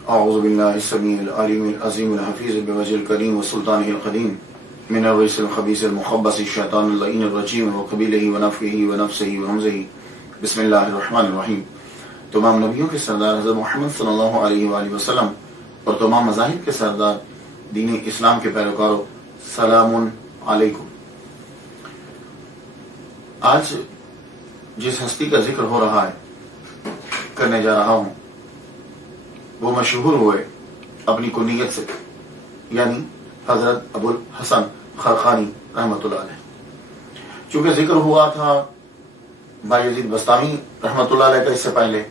أعوذ بالله السميع العليم العظيم الحفيظ بوجه الكريم وسلطانه القديم من الرجس الخبيث المخبث الشيطان اللعين الرجيم وقبيله ونفخه ونفسه وهمزه بسم اللہ الرحمن الرحیم۔ تمام نبیوں کے سردار حضرت محمد صلی اللہ علیہ وآلہ وسلم اور تمام مذاہب کے سردار دین اسلام کے پیروکاروں، سلام علیکم۔ آج جس ہستی کا ذکر ہو رہا ہے، کرنے جا رہا ہوں، وہ مشہور ہوئے اپنی کنیت سے، یعنی حضرت ابو الحسن خرقانی رحمۃ اللہ علیہ۔ چونکہ ذکر ہوا تھا بایزید بستامی رحمۃ اللہ علیہ کا اس سے پہلے،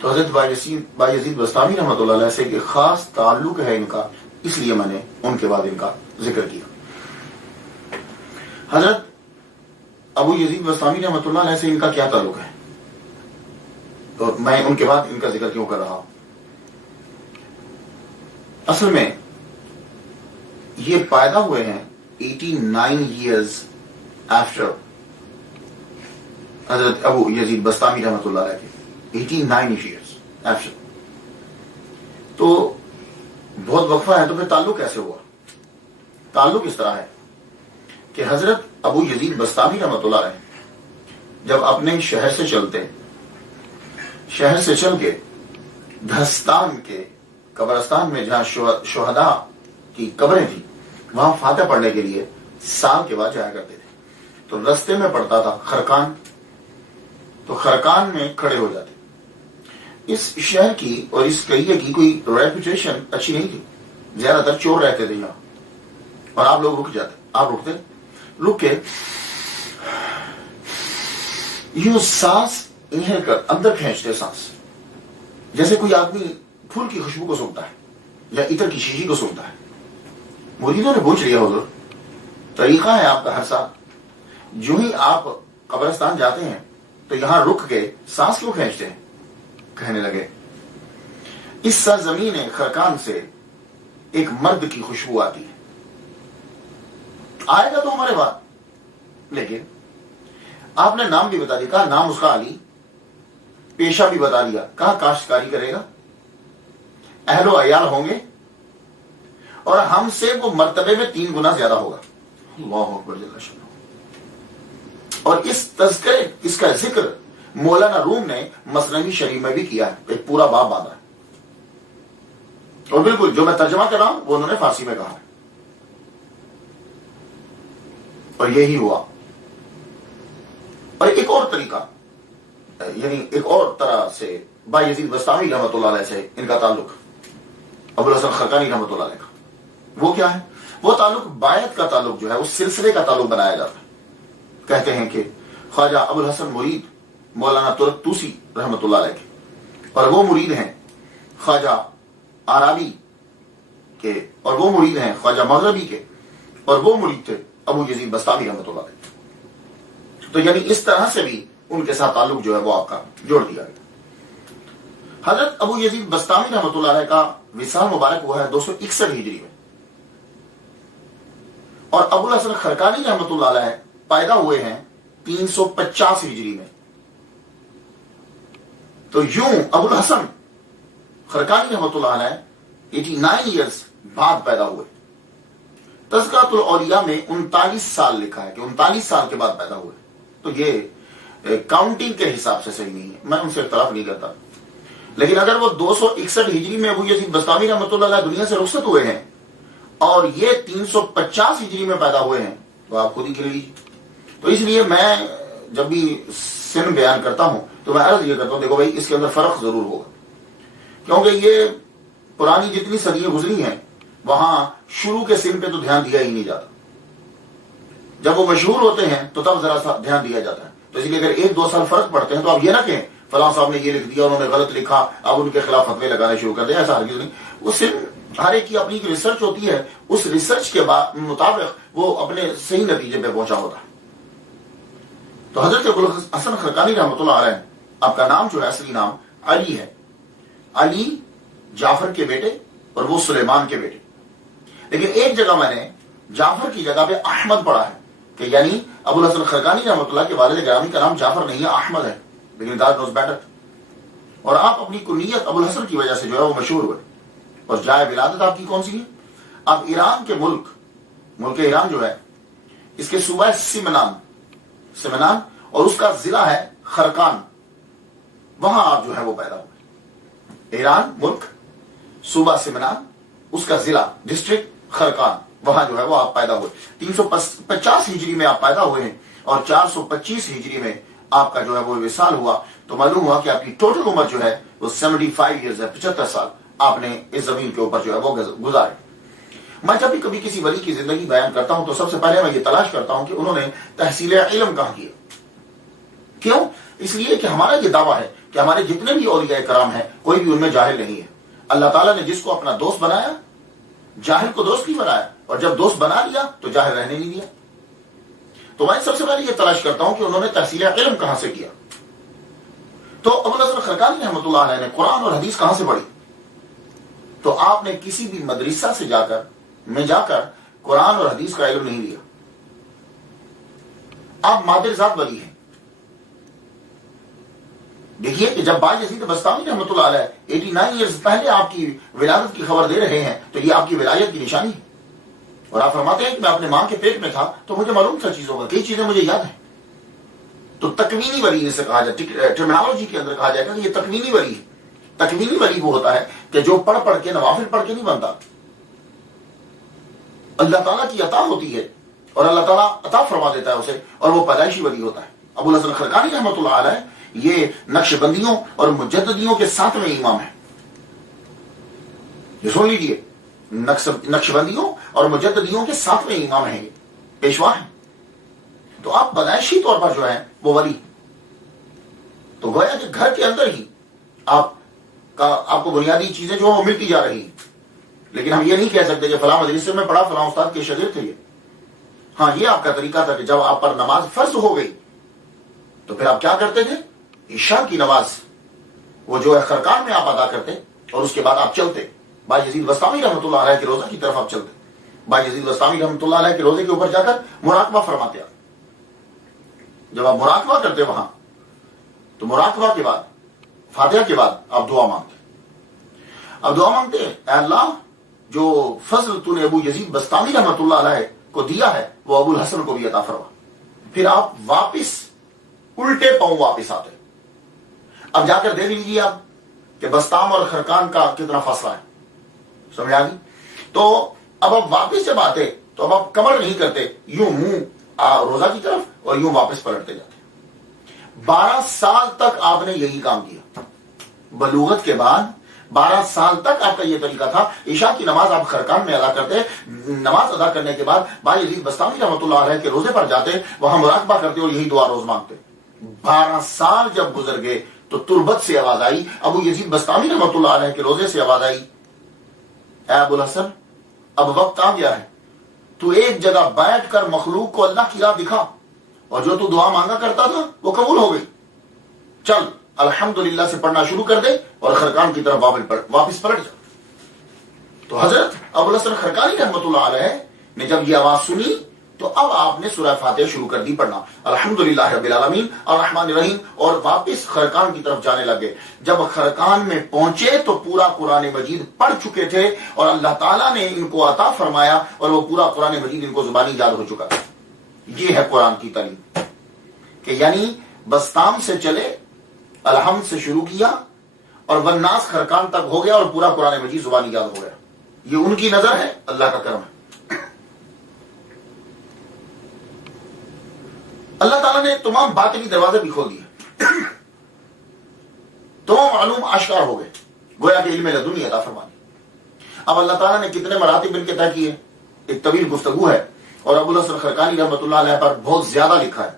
تو حضرت بایزید بستامی رحمۃ اللہ علیہ سے ایک خاص تعلق ہے ان کا، اس لیے میں نے ان کے بعد ان کا ذکر کیا۔ حضرت ابو یزید بستامی رحمۃ اللہ علیہ سے ان کا کیا تعلق ہے، اور میں ان کے بعد ان کا ذکر کیوں کر رہا ہوں؟ اصل میں یہ پیدا ہوئے ہیں 89 years after حضرت ابو یزید بستامی رحمۃ اللہ علیہ کے، 89 years after۔ تو بہت وقفہ ہے، تو پھر تعلق کیسے ہوا؟ تعلق اس طرح ہے کہ حضرت ابو یزید بستامی رحمۃ اللہ علیہ جب اپنے شہر سے چل کے دھستان کے قبرستان میں جہاں شہداء کی قبریں تھیں، وہاں فاتح پڑھنے کے لیے سال کے بعد جایا کرتے تھے، تو رستے میں پڑتا تھا خرقان، تو خرقان میں کھڑے ہو جاتے۔ اس شہر کی اور اس قریے کی کوئی ریپوٹیشن اچھی نہیں تھی، زیادہ تر چور رہتے تھے یہاں، اور آپ لوگ رک کے یوں سانس انہیل کر اندر کھینچتے، سانس جیسے کوئی آدمی پھول کی خوشبو کو سونگتا ہے یا عطر کی شیشی کو سونگتا ہے۔ مریدوں نے پوچھ لیا، حضور طریقہ ہے آپ کا ہر سال، جو ہی آپ قبرستان جاتے ہیں تو یہاں رک کے سانس کیوں کھینچتے ہیں؟ کہنے لگے، اس سرزمین خرقان سے ایک مرد کی خوشبو آتی ہے، آئے گا تو ہمارے بعد، لیکن آپ نے نام بھی بتا دیا، کہا نام اس کا علی، پیشہ بھی بتا دیا، کہا کاشتکاری کرے گا، اہل و عیال ہوں گے، اور ہم سے وہ مرتبے میں 3 گنا زیادہ ہوگا۔ اللہ اکبر جل شانہ۔ اور اس کا ذکر مولانا روم نے مثنوی شریف میں بھی کیا ہے، ایک پورا باب باندھا ہے، اور بالکل جو میں ترجمہ کر رہا ہوں وہ انہوں نے فارسی میں کہا ہے، اور یہی ہوا۔ اور ایک اور طریقہ، یعنی ایک اور طرح سے بایزید بستامی رحمۃ اللہ علیہ سے ان کا تعلق ابو الحسن خرقانی رحمۃ اللہ علیہ کا، وہ کیا ہے؟ وہ تعلق بایت کا تعلق جو ہے، اس سلسلے کا تعلق بنایا جاتا ہے۔ کہتے ہیں کہ خواجہ ابو الحسن مرید مولانا ترک توسی رحمۃ اللہ علیہ کے، اور وہ مرید ہیں خواجہ آرابی کے، اور وہ مرید ہیں خواجہ مغربی کے، اور وہ مرید تھے ابو یزید بستامی رحمۃ اللہ علیہ۔ تو یعنی اس طرح سے بھی ان کے ساتھ تعلق جو ہے وہ آپ کا جوڑ دیا گیا۔ حضرت ابو یزید بستامی رحمۃ اللہ علیہ کا وصال مبارک ہوا ہے 261 ہجری میں، اور ابو الحسن خرقانی رحمۃ اللہ علیہ پیدا ہوئے ہیں 350 ہجری میں۔ تو یوں ابو الحسن خرقانی رحمۃ اللہ علیہ 89 ایئرز بعد پیدا ہوئے۔ تذکرۃ الاولیاء میں 39 سال لکھا ہے کہ 39 سال کے بعد پیدا ہوئے، تو یہ کاؤنٹنگ کے حساب سے صحیح نہیں ہے، میں ان سے اختلاف نہیں کرتا، لیکن اگر وہ 261 ہجری میں ابو یزید بستامی رحمۃ اللہ علیہ دنیا سے رخصت ہوئے ہیں اور یہ 350 ہجری میں پیدا ہوئے ہیں، تو آپ خود ہی گن لیجیے۔ تو اس لیے میں جب بھی سن بیان کرتا ہوں تو میں عرض یہ کرتا ہوں، دیکھو بھائی اس کے اندر فرق ضرور ہوگا، کیونکہ یہ پرانی جتنی صدیاں گزری ہیں وہاں شروع کے سن پہ تو دھیان دیا ہی نہیں جاتا، جب وہ مشہور ہوتے ہیں تو تب ذرا سا دھیان دیا جاتا ہے۔ تو اس لیے اگر 1-2 سال فرق پڑتے ہیں تو آپ یہ نہ کہیں فلاں صاحب نے یہ لکھ دیا، انہوں نے غلط لکھا، اب ان کے خلاف فتوے لگانے شروع کر دیں، ایسا ہرگز نہیں۔ اس سے ہر ایک کی اپنی ریسرچ ہوتی ہے، اس ریسرچ کے مطابق وہ اپنے صحیح نتیجے پہ پہنچا ہوتا ہے۔ تو حضرت ابو الحسن خرقانی رحمۃ اللہ علیہ، آپ کا نام جو ہے اصلی نام علی ہے، علی جعفر کے بیٹے اور وہ سلیمان کے بیٹے، لیکن ایک جگہ میں نے جعفر کی جگہ پہ احمد پڑھا ہے، کہ یعنی ابو الحسن خرقانی رحمۃ اللہ کے والد گرامی کا نام جعفر نہیں ہے، احمد ہے، لیکن God knows better۔ اور آپ اپنی کنیت ابو الحسن کی وجہ سے جو ہے وہ مشہور ہوئے. اور جائے ولادت آپ کی کون سی ہے؟ اب ایران کے ملک ایران جو ہے اس کے صوبہ سمنان اور اس کا ضلع ہے خرقان، وہاں آپ جو ہے وہ پیدا ہوئے. ایران ملک، صوبہ سمنان، اس کا ضلع ڈسٹرکٹ خرقان، وہاں جو ہے وہ آپ پیدا ہوئے. 350 ہجری میں آپ پیدا ہوئے ہیں اور 425 ہجری میں آپ کا جو ہے وہ وصال ہوا. تو معلوم ہوا کہ آپ کی ٹوٹل عمر جو ہے وہ 75 ایئرز ہے، 75 سال آپ نے اس زمین کے اوپر جو ہے وہ گزارے. میں جب بھی کبھی کسی ولی کی زندگی بیان کرتا ہوں تو سب سے پہلے میں یہ تلاش کرتا ہوں کہ انہوں نے تحصیل علم کہاں کیا. کیوں؟ اس لیے کہ ہمارا یہ دعویٰ ہے کہ ہمارے جتنے بھی اولیاء کرام ہیں کوئی بھی ان میں جاہل نہیں ہے. اللہ تعالیٰ نے جس کو اپنا دوست بنایا، جاہل کو دوست نہیں بنایا، اور جب دوست بنا لیا تو جاہل رہنے نہیں دیا. تو میں سب سے پہلے یہ تلاش کرتا ہوں کہ انہوں نے تحصیل علم کہاں سے کیا. تو ابو الحسن خرقانی رحمۃ اللہ علیہ نے قرآن اور حدیث کہاں سے پڑھی؟ تو آپ نے کسی بھی مدرسہ سے جا کر قرآن اور حدیث کا علم نہیں لیا. آپ مادر ذات ولی ہیں. دیکھیے کہ جب بائی یزید بستامی رحمۃ اللہ علیہ 89 ایئرز پہلے آپ کی ولادت کی خبر دے رہے ہیں تو یہ آپ کی ولایت کی نشانی ہے. اور آپ فرماتے ہیں کہ میں اپنے ماں کے پیٹ میں تھا تو مجھے معلوم تھا چیزوں کا، کئی چیزیں مجھے یاد ہیں. تو تکوینی ولی جسے کہا جائے، ٹرمینالوجی کے اندر کہا جائے گا کہ یہ تکوینی ولی ہے. تکوینی ولی وہ ہوتا ہے کہ جو پڑھ کے نوافل پڑھ کے نہیں بنتا، اللہ تعالیٰ کی عطا ہوتی ہے اور اللہ تعالیٰ عطا فرما دیتا ہے اسے، اور وہ پیدائشی ولی ہوتا ہے. ابو الحسن خرقانی رحمۃ اللہ علیہ یہ نقش بندیوں اور مجددیوں کے 7ویں امام ہیں. یہ سن لیجیے، نقش بندیوں اور مجددیوں کے 7ویں امام ہیں، یہ پیشوا ہیں. تو آپ پیدائشی طور پر جو ہے وہ ولی. تو گویا کہ گھر کے اندر ہی آپ کو بنیادی چیزیں جو ہیں وہ ملتی جا رہی ہیں. لیکن ہم یہ نہیں کہہ سکتے کہ فلاں مدرسے میں پڑھا، فلاں استاد کے شاگرد تھے. ہاں یہ آپ کا طریقہ تھا کہ جب آپ پر نماز فرض ہو گئی تو پھر آپ کیا کرتے تھے؟ عشاء کی نماز وہ جو ہے خرقان میں آپ ادا کرتے اور اس کے بعد آپ چلتے بائی یزید بستامی رحمۃ اللہ علیہ کے روزہ کی طرف. آپ چلتے بائی یزید بستامی رحمۃ اللہ علیہ کے روزے کے اوپر جا کر مراقبہ فرماتے. آپ جب آپ مراقبہ کرتے وہاں تو مراقبہ کے بعد فاتحہ کے بعد آپ دعا مانگتے. اب دعا مانگتے اے اللہ جو فضل تو نے ابو یزید بستامی رحمۃ اللہ علیہ کو دیا ہے وہ ابو الحسن کو بھی عطا فرما. پھر آپ واپس الٹے پاؤں واپس آتے. اب جا کر دیکھ لیجیے آپ کہ بستام اور خرقان کا کتنا فاصلہ ہے. سمجھ آ گئی؟ تو اب آپ واپس جب آتے تو اب آپ کمر نہیں کرتے، یوں منہ روزہ کی طرف اور یوں واپس پلٹتے جاتے. 12 سال تک آپ نے یہی کام کیا. بلوغت کے بعد 12 سال تک آپ کا یہ طریقہ تھا. عشاء کی نماز آپ خرقان میں ادا کرتے، نماز ادا کرنے کے بعد بھائی یزید بستامی رحمۃ اللہ علیہ کے روزے پر جاتے، وہاں مراقبہ کرتے اور یہی دعا روز مانگتے. 12 سال جب گزر گئے تو تربت سے آواز آئی، ابو یزید بستامی رحمۃ اللہ علیہ کے روزے سے آواز آئی، اے ابو الحسن اب وقت آ گیا ہے، تو ایک جگہ بیٹھ کر مخلوق کو اللہ کی راہ دکھا، اور جو تو دعا مانگا کرتا تھا وہ قبول ہو گئی. چل الحمدللہ سے پڑھنا شروع کر دے اور خرقان کی طرف واپس پلٹ جا. تو حضرت ابو الحسن خرقانی رحمۃ اللہ علیہ نے جب یہ آواز سنی تو اب آپ نے سورہ فاتحہ شروع کر دی پڑھنا، الحمدللہ رب العالمین الرحمن الرحیم، اور واپس خرقان کی طرف جانے لگے. جب خرقان میں پہنچے تو پورا قرآن مجید پڑھ چکے تھے اور اللہ تعالیٰ نے ان کو عطا فرمایا اور وہ پورا قرآن مجید ان کو زبانی یاد ہو چکا تھا. یہ ہے قرآن کی تعلیم کہ یعنی بستام سے چلے، الحمد سے شروع کیا اور والناس خرقان تک ہو گیا اور پورا قرآن مجید زبانی یاد ہو گیا. یہ ان کی نظر ہے، اللہ کا کرم ہے. اللہ تعالیٰ نے تمام باطنی دروازے بھی کھول دیے، تمام علوم آشکار ہو گئے، گویا کہ علم لدنی عطا فرما دی. اب اللہ تعالیٰ نے کتنے مراتب ان کے طے کیے، ایک طویل گفتگو ہے، اور ابو الحسن خرقانی رحمۃ اللہ علیہ پر بہت زیادہ لکھا ہے.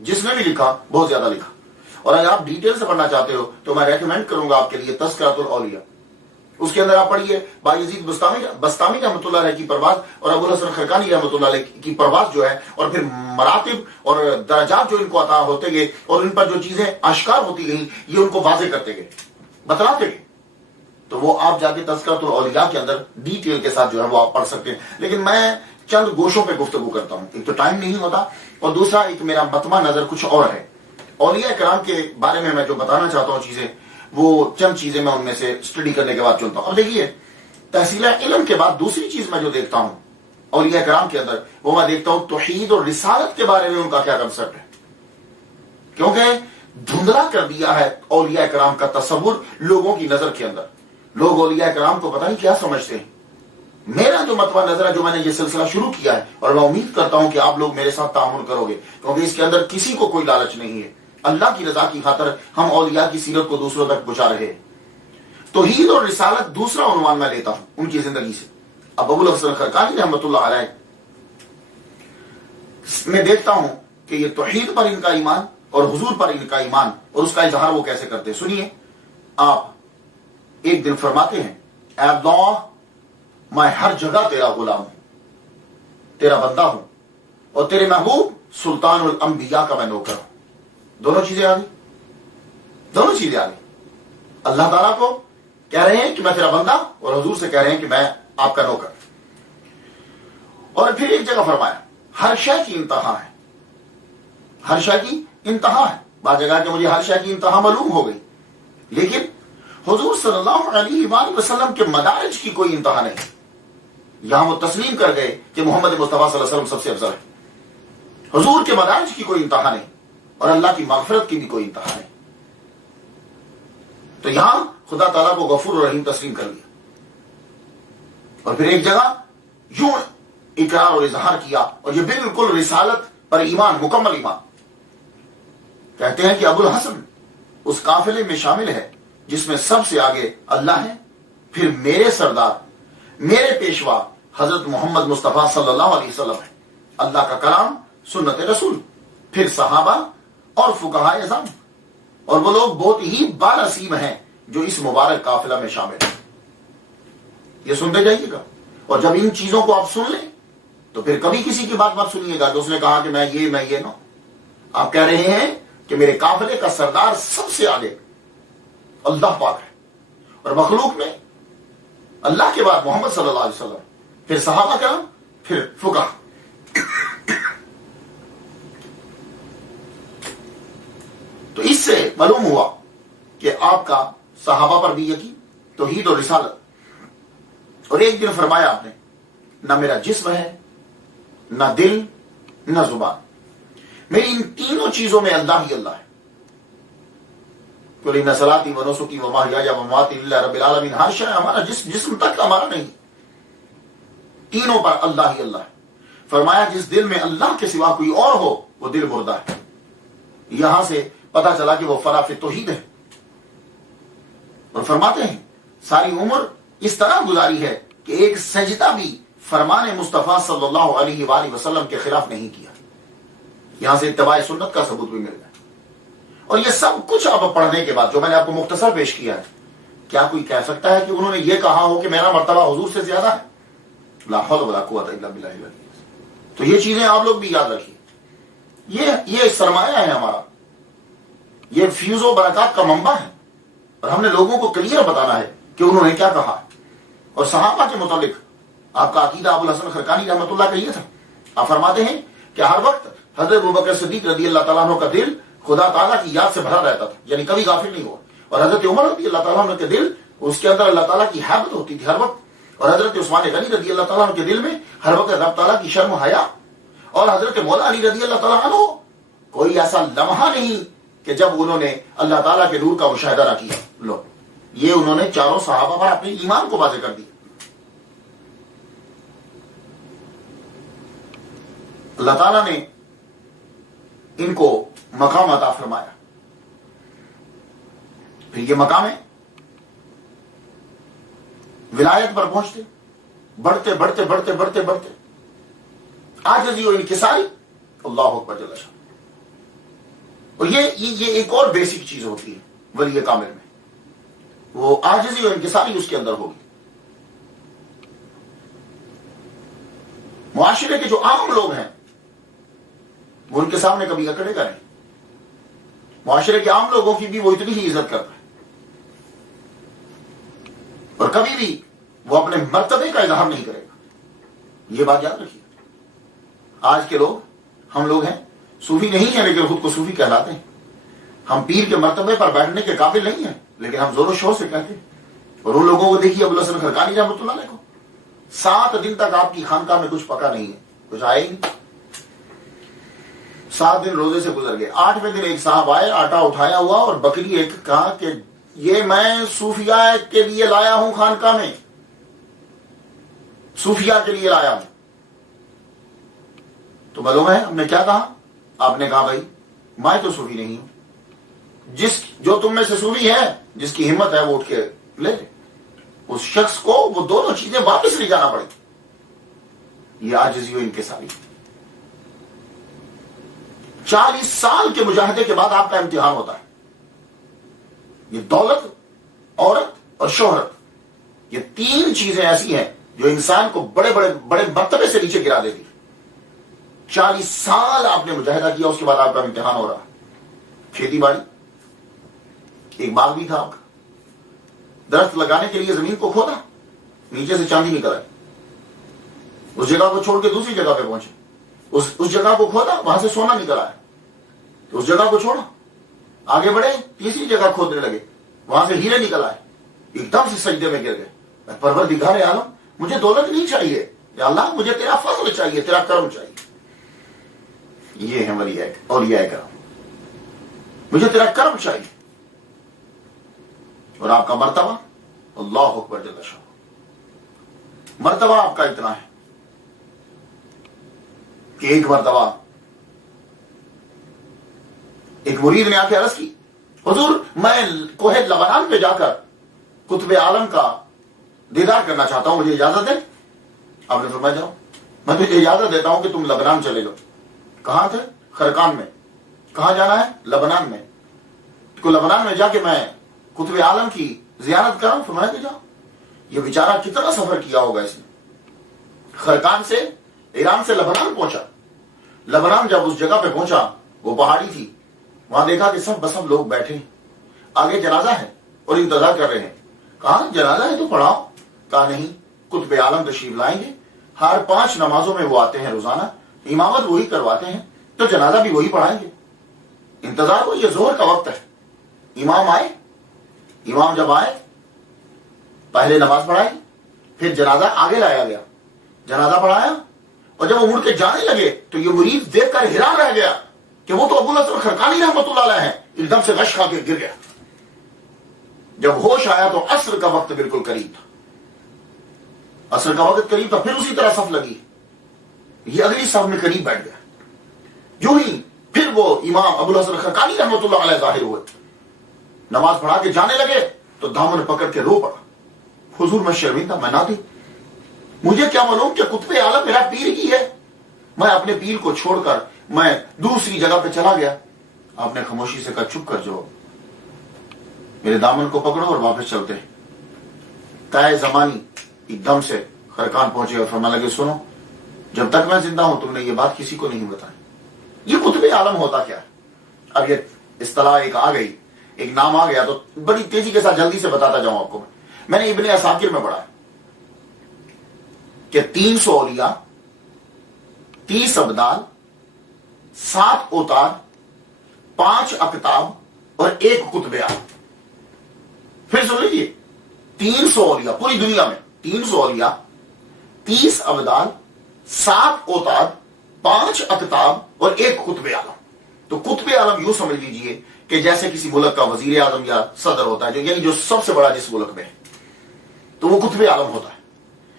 جس نے بھی لکھا بہت زیادہ لکھا. اور اگر آپ ڈیٹیل سے پڑھنا چاہتے ہو تو میں ریکمینڈ کروں گا آپ کے لیے تذکرۃ الاولیاء. اس کے اندر آپ پڑھیے بائی یزید بستامی رحمۃ اللہ علیہ کی پرواز اور ابو الحسن خرقانی رحمۃ اللہ علیہ کی پرواز جو ہے، اور پھر مراتب اور درجات جو ان کو عطا ہوتے گئے اور ان پر جو چیزیں آشکار ہوتی گئیں یہ ان کو واضح کرتے گئے، بتلاتے گئے. تو وہ آپ جا کے تذکرۃ الاولیاء کے اندر ڈیٹیل کے ساتھ جو ہے وہ آپ پڑھ سکتے ہیں. لیکن میں چند گوشوں پہ گفتگو کرتا ہوں، ایک تو ٹائم نہیں ہوتا اور دوسرا ایک میرا متمع نظر کچھ اور ہے. اولیاء کرام کے بارے میں جو بتانا چاہتا ہوں چیزیں وہ چند چیزیں میں ان میں سے اسٹڈی کرنے کے بعد چنتا ہوں. اب دیکھیے تحصیل علم کے بعد دوسری چیز میں جو دیکھتا ہوں اولیاء کرام کے اندر، وہ میں دیکھتا ہوں توحید اور رسالت کے بارے میں ان کا کیا کنسپٹ ہے. کیونکہ دھندلا کر دیا ہے اولیاء کرام کا تصور لوگوں کی نظر کے اندر. لوگ اولیاء کرام کو پتہ نہیں کیا سمجھتے ہیں. میرا جو متوقع نظر ہے، جو میں نے یہ سلسلہ شروع کیا ہے، اور میں امید کرتا ہوں کہ آپ لوگ میرے ساتھ تعاون کرو گے، کیونکہ اس کے اندر کسی کو کوئی لالچ نہیں ہے. اللہ کی رضا کی خاطر ہم اولیاء کی سیرت کو دوسروں تک پہنچا رہے ہیں. توحید اور رسالت دوسرا عنوان میں لیتا ہوں ان کی زندگی سے. اب ابو الحسن خرقانی رحمۃ اللہ علیہ میں دیکھتا ہوں کہ یہ توحید پر ان کا ایمان اور حضور پر ان کا ایمان اور اس کا اظہار وہ کیسے کرتے ہیں. سنیے، آپ ایک دن فرماتے ہیں اے اللہ میں ہر جگہ تیرا غلام ہوں، تیرا بندہ ہوں، اور تیرے محبوب سلطان الانبیاء کا میں نوکر ہوں. دونوں چیزیں آ گئی، دونوں چیزیں آ گئی. اللہ تعالیٰ کو کہہ رہے ہیں کہ میں تیرا بندہ، اور حضور سے کہہ رہے ہیں کہ میں آپ کا نوکر. اور پھر ایک جگہ فرمایا ہر شے کی انتہا ہے، ہر شے کی انتہا ہے. بعض جگہ کہ مجھے ہر شے کی انتہا معلوم ہو گئی، لیکن حضور صلی اللہ علیہ وآلہ وسلم کے مدارج کی کوئی انتہا نہیں. یہاں وہ تسلیم کر گئے کہ محمد مصطفیٰ صلی اللہ علیہ وسلم سب سے افضل ہے. حضور کے مدارج کی کوئی انتہا نہیں، اور اللہ کی مغفرت کی بھی کوئی انتہا نہیں. تو یہاں خدا تعالیٰ کو غفور و رحیم تسلیم کر لیا. اور پھر ایک جگہ یوں اقرار اور اظہار کیا، اور یہ بالکل رسالت پر ایمان، مکمل ایمان. کہتے ہیں کہ ابو الحسن اس قافلے میں شامل ہے جس میں سب سے آگے اللہ ہے، پھر میرے سردار، میرے پیشوا حضرت محمد مصطفیٰ صلی اللہ علیہ وسلم ہے، اللہ کا کلام، سنت رسول، پھر صحابہ اور فقہائے اعظم، اور وہ لوگ بہت ہی بانصیب ہیں جو اس مبارک قافلہ میں شامل ہیں. یہ سنتے جائیے گا، اور جب ان چیزوں کو آپ سن لیں تو پھر کبھی کسی کی بات مت سنیے گا کہ اس نے کہا کہ میں یہ نو. آپ کہہ رہے ہیں کہ میرے قافلے کا سردار سب سے آگے اللہ پاک ہے، اور مخلوق میں اللہ کے بعد محمد صلی اللہ علیہ وسلم، پھر صحابہ کرام، پھر فقہ. تو اس سے معلوم ہوا کہ آپ کا صحابہ پر بھی یقین، توحید اور رسالت. اور ایک دن فرمایا آپ نے نہ میرا جسم ہے، نہ دل، نہ زبان، میری ان تینوں چیزوں میں اللہ ہی اللہ ہے. قل ان صلاتی و نسکی و محیای و مماتی للہ رب العالمین. ہر شے ہمارا جسم تک ہمارا نہیں، تینوں پر اللہ ہی اللہ ہے. فرمایا جس دل میں اللہ کے سوا کوئی اور ہو وہ دل مردہ ہے. یہاں سے پتا چلا کہ وہ فنا فی توحید ہے. اور فرماتے ہیں ساری عمر اس طرح گزاری ہے کہ ایک سجدہ بھی فرمان مصطفیٰ صلی اللہ علیہ وآلہ وسلم کے خلاف نہیں کیا. یہاں سے اتباع سنت کا ثبوت بھی مل گیا. اور یہ سب کچھ اب پڑھنے کے بعد جو میں نے آپ کو مختصر پیش کیا ہے، کیا کوئی کہہ سکتا ہے کہ انہوں نے یہ کہا ہو کہ میرا مرتبہ حضور سے زیادہ ہے؟ لا حول ولا قوت الا باللہ العلی. تو یہ چیزیں آپ لوگ بھی یاد رکھیے. یہ سرمایہ ہے ہمارا، یہ فیوز و برکات کا منبع ہے، اور ہم نے لوگوں کو کلیئر بتانا ہے کہ انہوں نے کیا کہا. اور صحابہ کے متعلق آپ کا عقیدہ ابو الحسن خرقانی رحمۃ اللہ کا یہ تھا. آپ فرماتے ہیں کہ ہر وقت حضرت ابوبکر صدیق رضی اللہ تعالیٰ عنہ کا دل خدا تعالیٰ کی یاد سے بھرا رہتا تھا، یعنی کبھی غافل نہیں ہوا. اور حضرت عمر رضی اللہ تعالیٰ عنہ کے دل، اس کے اندر اللہ تعالیٰ کی حیبت ہوتی تھی ہر وقت. اور حضرت عثمان غنی رضی اللہ تعالیٰ عنہ کے دل میں ہر وقت رب تعالیٰ کی شرم و حیا. اور حضرت مولا علی رضی اللہ تعالیٰ عنہ کوئی ایسا لمحہ نہیں کہ جب انہوں نے اللہ تعالیٰ کے نور کا مشاہدہ نہ کیا. لو یہ انہوں نے چاروں صحابہ پر اپنے ایمان کو واضح کر دیا. اللہ تعالیٰ نے ان کو مقام عطا فرمایا. پھر یہ مقام ہے ولایت پر پہنچتے، بڑھتے بڑھتے بڑھتے بڑھتے بڑھتے عاجزی و انکساری، اللہ اکبر جل شانہ. اور یہ ایک اور بیسک چیز ہوتی ہے ولی کامل میں، وہ عاجزی و انکساری اس کے اندر ہوگی. معاشرے کے جو عام لوگ ہیں وہ ان کے سامنے کبھی اکڑے گا نہیں. معاشرے کے عام لوگوں کی بھی وہ اتنی ہی عزت کرتا ہے، اور کبھی بھی وہ اپنے مرتبے کا اظہار نہیں کرے گا. یہ بات یاد رکھیے. آج کے لوگ، ہم لوگ ہیں صوفی نہیں ہیں لیکن خود کو صوفی کہلاتے ہیں. ہم پیر کے مرتبے پر بیٹھنے کے قابل نہیں ہیں. لیکن ہم زور و شور سے کہتے ہیں. اور ان لوگوں کو دیکھیے ابوالحسن خرقانی رحمۃ اللہ علیہ کو 7 دن تک آپ کی خانقاہ میں کچھ پکا نہیں ہے, کچھ آئے ہی نہیں. 7 دن روزے سے گزر گئے. 8ویں دن ایک صاحب آئے, آٹا اٹھایا ہوا اور بکری ایک کہا کہ یہ میں صوفیاء کے لیے لایا ہوں, خانقاہ میں صوفیاء کے لیے لایا ہوں. تو معلوم ہے ہم نے کیا کہا؟ آپ نے کہا بھائی میں تو صوفی نہیں ہوں, جو تم میں سے صوفی ہے جس کی ہمت ہے وہ اٹھ کے لے لے. اس شخص کو وہ دونوں چیزیں واپس لے جانا پڑی. یہ عاجزی و انکساری. 40 سال کے مجاہدے کے بعد آپ کا امتحان ہوتا ہے. یہ دولت, عورت اور شہرت, یہ 3 چیزیں ایسی ہیں جو انسان کو بڑے مرتبے سے نیچے گرا دیتی. 40 سال آپ نے مجاہدہ کیا, اس کے بعد آپ کا امتحان ہو رہا. کھیتی باڑی, ایک باغ بھی تھا آپ کا, درخت لگانے کے لیے زمین کو کھودا, نیچے سے چاندی نکل آئی. اس جگہ کو چھوڑ کے دوسری جگہ پہ پہنچے, اس جگہ کو کھودا, وہاں سے سونا نکل آیا. تو اس جگہ کو چھوڑا, آگے بڑھے, تیسری جگہ کھودنے لگے, وہاں سے ہیرے نکل آئے. ایک دم سے سجدے میں گر گئے, پروردگار عالم مجھے دولت نہیں چاہیے, یا اللہ مجھے تیرا فضل چاہیے, تیرا کرم چاہیے. یہ ہے اولیاء کرام, مجھے تیرا کرم چاہیے. اور آپ کا مرتبہ, اللہ اکبر جل شانہ, مرتبہ آپ کا اتنا ہے کہ ایک مرتبہ ایک مرید نے آ کے عرض کی, حضور میں کوہ لبنان پہ جا کر قطب عالم کا دیدار کرنا چاہتا ہوں, مجھے اجازت دیں؟ آپ نے فرمایا جاؤ, میں تجھے اجازت دیتا ہوں کہ تم لبنان چلے جاؤ. کہاں تھے؟ خرقان میں. کہاں جانا ہے؟ لبنان میں. تو لبنان میں جا کے میں قطب عالم کی زیارت کروں. فرمایا کہ جاؤ. یہ بیچارہ کتنا سفر کیا ہوگا اس نے. خرقان سے, ایران سے لبنان پہنچا. لبنان جب اس جگہ پہ پہنچا, وہ پہاڑی تھی, وہاں دیکھا کہ سب بسب لوگ بیٹھے, آگے جنازہ ہے اور انتظار کر رہے ہیں. کہا جنازہ ہے تو پڑھاؤ. کہا نہیں, قطب عالم تشریف لائیں گے, ہر 5 نمازوں میں وہ آتے ہیں روزانہ, امامت وہی کرواتے ہیں, تو جنازہ بھی وہی پڑھائیں گے. انتظار کو, یہ ظہر کا وقت ہے. امام آئے, امام جب آئے پہلے نماز پڑھائی, پھر جنازہ آگے لایا گیا, جنازہ پڑھایا, اور جب وہ مڑ کے جانے لگے تو یہ مرید دیکھ کر حیران رہ گیا کہ وہ تو ابوالحسن خرقانی رحمۃ اللہ علیہ ہیں. ایک دم سے غش کھا کے گر گیا. جب ہوش آیا تو عصر کا وقت بالکل قریب تھا. عصر کا وقت قریب تھا, پھر اسی طرح صف لگی, یہ اگلی صف میں قریب بیٹھ گیا. جو ہی پھر وہ امام ابوالحسن خرقانی رحمۃ اللہ علیہ ظاہر ہوئے, نماز پڑھا کے جانے لگے تو دامن پکڑ کے رو پڑا. حضور میں شرمندہ, میں نہ تھی, مجھے کیا معلوم کہ قطب عالم میرا پیر ہی ہے. میں اپنے پیر کو چھوڑ کر میں دوسری جگہ پہ چلا گیا. آپ نے خاموشی سے کہا چپ کر جاؤ, میرے دامن کو پکڑو اور واپس چلتے. طے زمانی ایک دم سے خرقان پہنچے اور فرمانے لگے, سنو, جب تک میں زندہ ہوں تم نے یہ بات کسی کو نہیں بتائی. یہ قطب عالم ہوتا کیا ہے؟ اب یہ اصطلاح ایک آ گئی, ایک نام آ گیا, تو بڑی تیزی کے ساتھ جلدی سے بتاتا جاؤں آپ کو. میں نے ابن عساکر میں پڑھا کہ 300 اولیاء, 30 ابدال, 7 اوتار, 5 اقطاب اور 1 قطب عالم. پھر سن لیجیے, 300 اولیاء پوری دنیا میں, 300 اولیاء, 30 ابدال, 7 اوتاد, 5 اقطاب اور 1 قطب عالم. تو قطب عالم یوں سمجھ لیجئے کہ جیسے کسی ملک کا وزیر اعظم یا صدر ہوتا ہے, جو یعنی جو سب سے بڑا جس ملک میں ہے, تو وہ قطب عالم ہوتا ہے.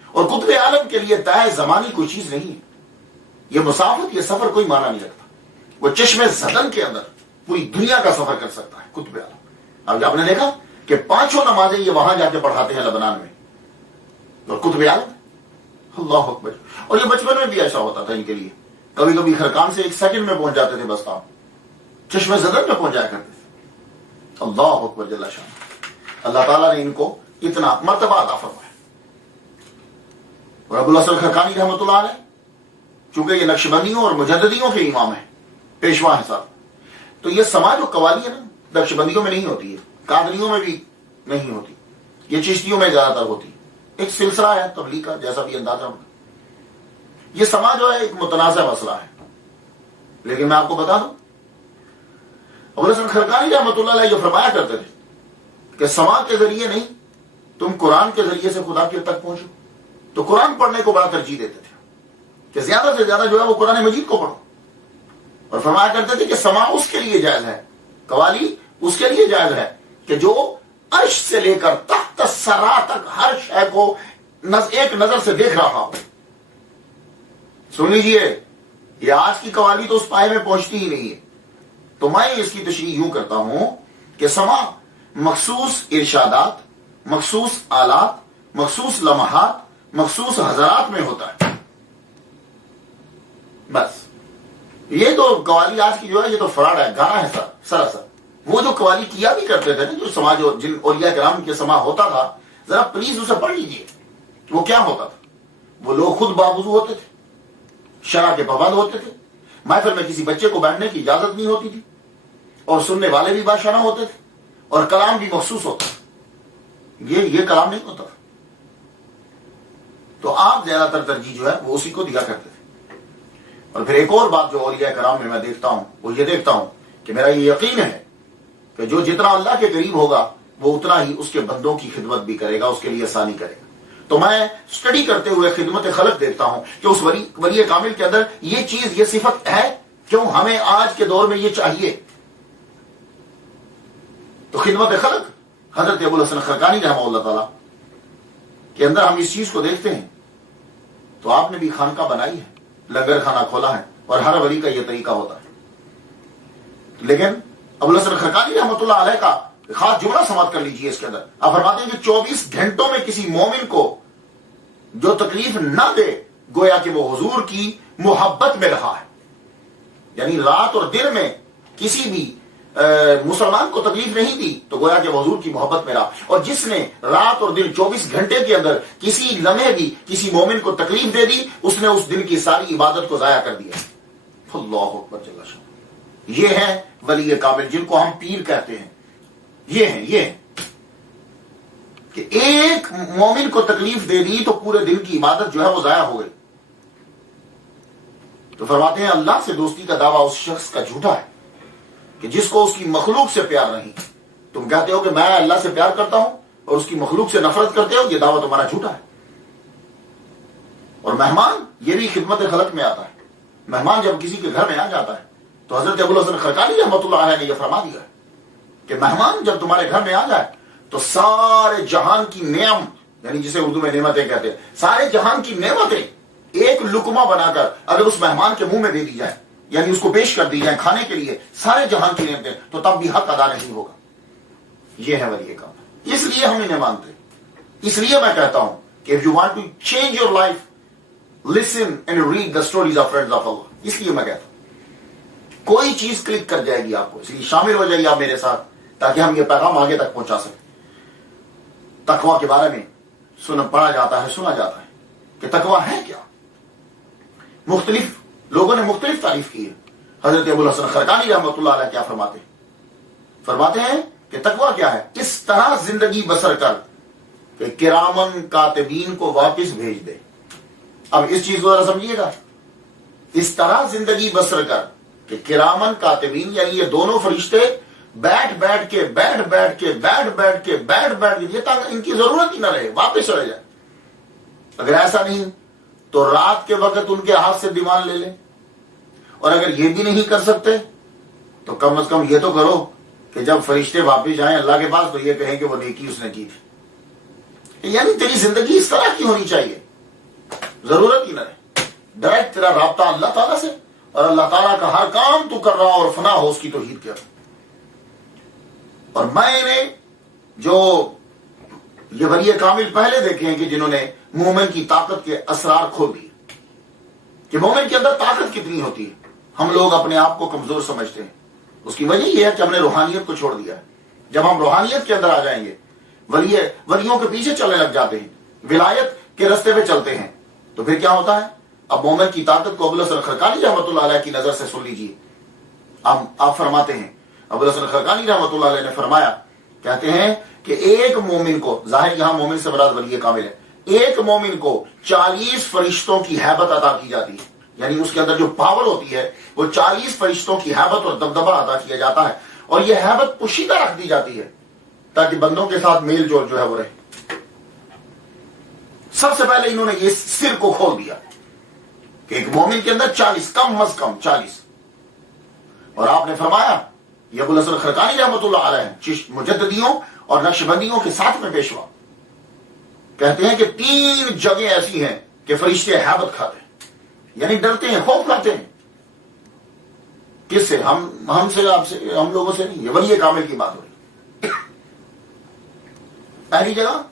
اور قطب عالم کے لیے طے زمانی کوئی چیز نہیں ہے. یہ مسافت, یہ سفر کوئی معنی نہیں رکھتا. وہ چشم زدن کے اندر پوری دنیا کا سفر کر سکتا ہے قطب عالم. اب آپ نے دیکھا کہ 5 نمازیں یہ وہاں جا کے پڑھاتے ہیں لبنان میں, اور قطب عالم, اللہ اکبر. اور یہ بچپن میں بھی ایسا ہوتا تھا ان کے لیے. کبھی کبھی خرقان سے 1 سیکنڈ میں پہنچ جاتے تھے, بس آپ چشم زدن میں پہنچ جایا کرتے تھے. اللہ اکبر جل شانہ. اللہ تعالیٰ نے ان کو اتنا مرتبہ عطا فرمایا. اور ابوالحسن خرقانی رحمۃ اللہ علیہ چونکہ یہ نقشبندیوں اور مجددیوں کے امام ہیں, پیشوا ہیں صاحب, تو یہ سماج و قوالی ہے نا, نقشبندیوں میں نہیں ہوتی ہے, قادریوں میں بھی نہیں ہوتی, یہ چشتیوں میں زیادہ تر ہوتی. ایک سلسلہ ہے تبلیغ کا, جیسا بھی اندازہ ہوگا. یہ سماج جو ہے ایک متنازع مسئلہ ہے. لیکن میں آپ کو بتا دوں, ابوالحسن خرقانی رحمۃ اللہ علیہ جو فرمایا کرتے تھے, کہ سما کے ذریعے نہیں، تم قرآن کے ذریعے سے خدا کے تک پہنچو. تو قرآن پڑھنے کو بڑا ترجیح دیتے تھے کہ زیادہ سے زیادہ جو ہے وہ قرآن مجید کو پڑھو. اور فرمایا کرتے تھے کہ سما اس کے لیے جائز ہے، قوالی اس کے لیے جائز ہے کہ جو عرش سے لے کر تحت الثری تک ہر شے کو ایک نظر سے دیکھ رہا ہو. سن لیجئے، یہ آج کی قوالی تو اس پائے میں پہنچتی ہی نہیں ہے. تو میں اس کی تشریح یوں کرتا ہوں کہ سما مخصوص ارشادات، مخصوص آلات، مخصوص لمحات، مخصوص حضرات میں ہوتا ہے. بس یہ تو قوالی آج کی جو ہے یہ تو فراڈ ہے، گانا ہے سراسر. وہ جو قوالی کیا بھی کرتے تھے نا، جو سما جو جن اولیاء کرام کے سما ہوتا تھا، ذرا پلیز اسے پڑھ لیجیے. وہ کیا ہوتا تھا؟ وہ لوگ خود باوضو ہوتے تھے، شرع کے پابند ہوتے تھے، محفل میں کسی بچے کو بیٹھنے کی اجازت نہیں ہوتی تھی، اور سننے والے بھی باشرہ ہوتے تھے، اور کلام بھی مخصوص ہوتا تھا. یہ کلام نہیں ہوتا تھا. تو آپ زیادہ تر ترجیح جو ہے وہ اسی کو دیا کرتے تھے. اور پھر ایک اور بات جو اولیاء کرام میں دیکھتا ہوں وہ یہ دیکھتا ہوں کہ میرا یہ یقین ہے کہ جو جتنا اللہ کے قریب ہوگا وہ اتنا ہی اس کے بندوں کی خدمت بھی کرے گا، اس کے لیے آسانی کرے گا. تو میں اسٹڈی کرتے ہوئے خدمت خلق دیکھتا ہوں کہ اس ولی کامل کے اندر یہ چیز، یہ صفت ہے. کیوں ہمیں آج کے دور میں یہ چاہیے؟ تو خدمت خلق حضرت ابوالحسن خرقانی رحمہ اللہ تعالی کے اندر ہم اس چیز کو دیکھتے ہیں. تو آپ نے بھی خانقاہ بنائی ہے، لنگر خانہ کھولا ہے، اور ہر ولی کا یہ طریقہ ہوتا ہے. لیکن ابوالحسن خرقانی رحمۃ اللہ علیہ کا خاص جملہ سماعت کر لیجئے. اس کے اندر آپ فرماتے ہیں کہ 24 گھنٹوں میں کسی مومن کو جو تکلیف نہ دے گویا کہ وہ حضور کی محبت میں رہا ہے. یعنی رات اور دن میں کسی بھی مسلمان کو تکلیف نہیں دی تو گویا کہ وہ حضور کی محبت میں رہا. اور جس نے رات اور دن 24 گھنٹے کے اندر کسی لمحے بھی کسی مومن کو تکلیف دے دی، اس نے اس دن کی ساری عبادت کو ضائع کر دیا. اللہ اکبر جل شانہ. یہ ہے ولی کامل جن کو ہم پیر کہتے ہیں. یہ ہیں کہ ایک مومن کو تکلیف دے دی تو پورے دن کی عبادت جو ہے وہ ضائع ہو گئی. تو فرماتے ہیں اللہ سے دوستی کا دعویٰ اس شخص کا جھوٹا ہے کہ جس کو اس کی مخلوق سے پیار نہیں. تم کہتے ہو کہ میں اللہ سے پیار کرتا ہوں اور اس کی مخلوق سے نفرت کرتے ہو، یہ دعویٰ تمہارا جھوٹا ہے. اور مہمان یہ بھی خدمت خلق میں آتا ہے. مہمان جب کسی کے گھر میں آ جاتا ہے تو حضرت ابوالحسن خرقانی رحمۃ اللہ علیہ نے یہ فرما دیا ہے کہ مہمان جب تمہارے گھر میں آ جائے تو سارے جہان کی نعم، یعنی جسے اردو میں نعمتیں کہتے ہیں، سارے جہان کی نعمتیں ایک لقمہ بنا کر اگر اس مہمان کے منہ میں دے دی جائے، یعنی اس کو پیش کر دی جائے کھانے کے لیے، سارے جہان کی نعمتیں، تو تب بھی حق ادا نہیں ہوگا. یہ ہے ولی کام. اس لیے ہم انہیں مانتے. اس لیے میں کہتا ہوں کہ if you want to change your life, listen and read the stories of friends of Allah. اس لیے میں کہتا ہوں کوئی چیز کلک کر جائے گی آپ کو. اس لیے شامل ہو جائیے آپ میرے ساتھ تاکہ ہم یہ پیغام آگے تک پہنچا سکیں. تقویٰ کے بارے میں پڑھا جاتا ہے، سنا جاتا ہے کہ تقویٰ ہے کیا. مختلف لوگوں نے مختلف تعریف کی ہے. حضرت ابوالحسن خرقانی رحمۃ اللہ علیہ کیا فرماتے ہیں کہ تقویٰ کیا ہے؟ اس طرح زندگی بسر کر کہ کرامن کاتبین کو واپس بھیج دے. اب اس چیز کو ذرا سمجھیے گا. اس طرح زندگی بسر کر کہ کرامن کاتبین، یعنی یہ دونوں فرشتے بیٹھ کے یہ تک ان کی ضرورت ہی نہ رہے، واپس چلے جائے. اگر ایسا نہیں تو رات کے وقت ان کے ہاتھ سے دیوان لے لیں. اور اگر یہ بھی نہیں کر سکتے تو کم از کم یہ تو کرو کہ جب فرشتے واپس جائیں اللہ کے پاس تو یہ کہیں کہ وہ نیکی اس نے کی تھی. یعنی تیری زندگی اس طرح کی ہونی چاہیے، ضرورت ہی نہ رہے. ڈائریکٹ تیرا رابطہ اللہ تعالیٰ سے، اور اللہ تعالیٰ کا ہر کام تو کر رہا اور فنا ہو اس کی توحید کر. اور میں نے جو یہ ولی کامل پہلے دیکھے ہیں کہ جنہوں نے مومن کی طاقت کے اسرار کھول دیے کہ مومن کے اندر طاقت کتنی ہوتی ہے. ہم لوگ اپنے آپ کو کمزور سمجھتے ہیں. اس کی وجہ یہ ہے کہ ہم نے روحانیت کو چھوڑ دیا ہے. جب ہم روحانیت کے اندر آ جائیں گے، ولیوں کے پیچھے چلنے لگ جاتے ہیں، ولایت کے رستے پہ چلتے ہیں، تو پھر کیا ہوتا ہے؟ اب مومن کی طاقت کو ابوالحسن خرقانی رحمۃ اللہ علیہ کی نظر سے سن لیجیے. آپ فرماتے ہیں، ابوالحسن خرقانی رحمۃ اللہ علیہ نے فرمایا، کہتے ہیں کہ ایک مومن کو، ظاہر یہاں مومن سے مراد ولی کامل ہے، ایک مومن کو 40 فرشتوں کی ہیبت عطا کی جاتی ہے. یعنی اس کے اندر جو پاور ہوتی ہے وہ 40 فرشتوں کی ہیبت اور دبدبہ عطا کیا جاتا ہے. اور یہ ہیبت پوشیدہ رکھ دی جاتی ہے تاکہ بندوں کے ساتھ میل جول جو ہے وہ رہے. سب سے پہلے انہوں نے یہ سر کو کھول دیا کہ ایک مومن کے اندر 40 کم از کم 40. اور آپ نے فرمایا یہ ابو الحسن خرقانی رحمۃ اللہ علیہ مجددیوں اور نقشبندیوں کے ساتھ میں پیشوا کہتے ہیں کہ 3 جگہیں ایسی ہیں کہ فرشتے ہیبت کھاتے ہیں، یعنی ڈرتے ہیں، خوف کھاتے ہیں. کس سے؟ ہم سے، آپ سے، ہم لوگوں سے نہیں. یہ ولی کامل کی بات ہو رہی. پہلی جگہ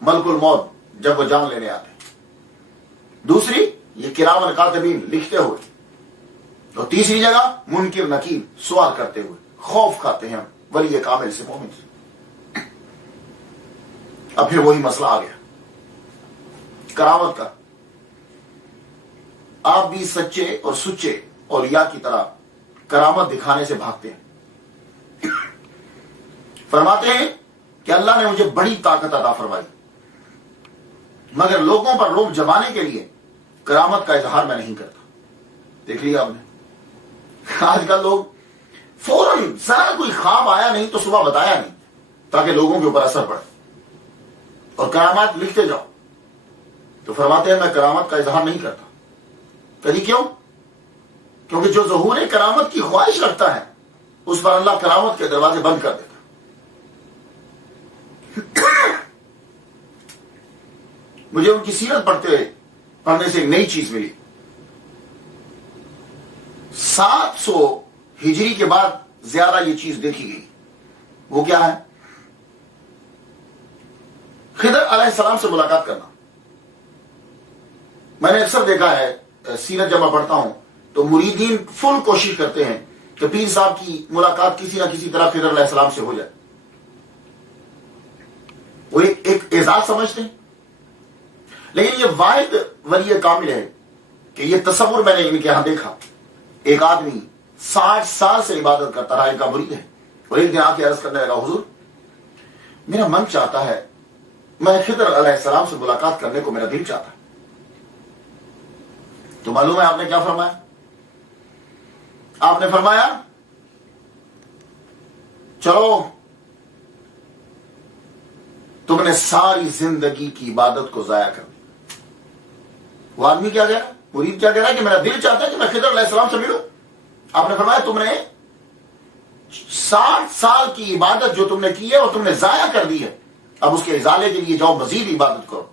ملک الموت جب وہ جان لینے آتے ہیں، دوسری یہ کرامن کاتبین لکھتے ہوئے، اور تیسری جگہ منکر نکیر سوال کرتے ہوئے خوف کھاتے ہیں ولی کامل سے، مومن سے. اب پھر وہی مسئلہ آ گیا کرامت کا. آپ بھی سچے اور سچے اولیاء کی طرح کرامت دکھانے سے بھاگتے ہیں. فرماتے ہیں کہ اللہ نے مجھے بڑی طاقت عطا فرمائی، مگر لوگوں پر روب جمانے کے لیے کرامت کا اظہار میں نہیں کرتا. دیکھ لیا آپ نے، آج کل لوگ فوراً ذرا کوئی خواب آیا نہیں تو صبح بتایا نہیں تاکہ لوگوں کے اوپر اثر پڑے، اور کرامات لکھتے جاؤ. تو فرماتے ہیں میں کرامت کا اظہار نہیں کرتا. کبھی کیوں؟ کیونکہ جو ظہور کرامت کی خواہش رکھتا ہے اس پر اللہ کرامت کے دروازے بند کر دیتا. مجھے ان کی سیرت پڑھنے سے ایک نئی چیز ملی. 700 ہجری کے بعد زیادہ یہ چیز دیکھی گئی. وہ کیا ہے؟ خضر علیہ السلام سے ملاقات کرنا. میں نے اکثر دیکھا ہے سیرت جب میں پڑھتا ہوں تو مریدین فل کوشش کرتے ہیں کہ پیر صاحب کی ملاقات کسی نہ کسی طرح خضر علیہ السلام سے ہو جائے. وہ ایک اعزاز سمجھتے ہیں. لیکن یہ واحد ولی کامل ہے کہ یہ تصور میں نے ان کے ہاں دیکھا. ایک آدمی 60 سال سے عبادت کرتا رہا، ان کا مرید ہے، اور ایک دن آ کے عرض کرنے لگا حضور میرا من چاہتا ہے، میں خضر علیہ السلام سے ملاقات کرنے کو میرا دل چاہتا ہے. تو معلوم ہے آپ نے کیا فرمایا؟ آپ نے فرمایا چلو تم نے ساری زندگی کی عبادت کو ضائع کر دی. وہ آدمی کیا کہہ رہا ہے؟ مرید کیا کہہ رہا ہے کہ میرا دل چاہتا ہے کہ میں خضر علیہ السلام سے ملوں. آپ نے فرمایا تم نے 60 سال کی عبادت جو تم نے کی ہے وہ تم نے ضائع کر دی ہے. اب اس کے ازالے کے لیے جاؤ، مزید عبادت کرو.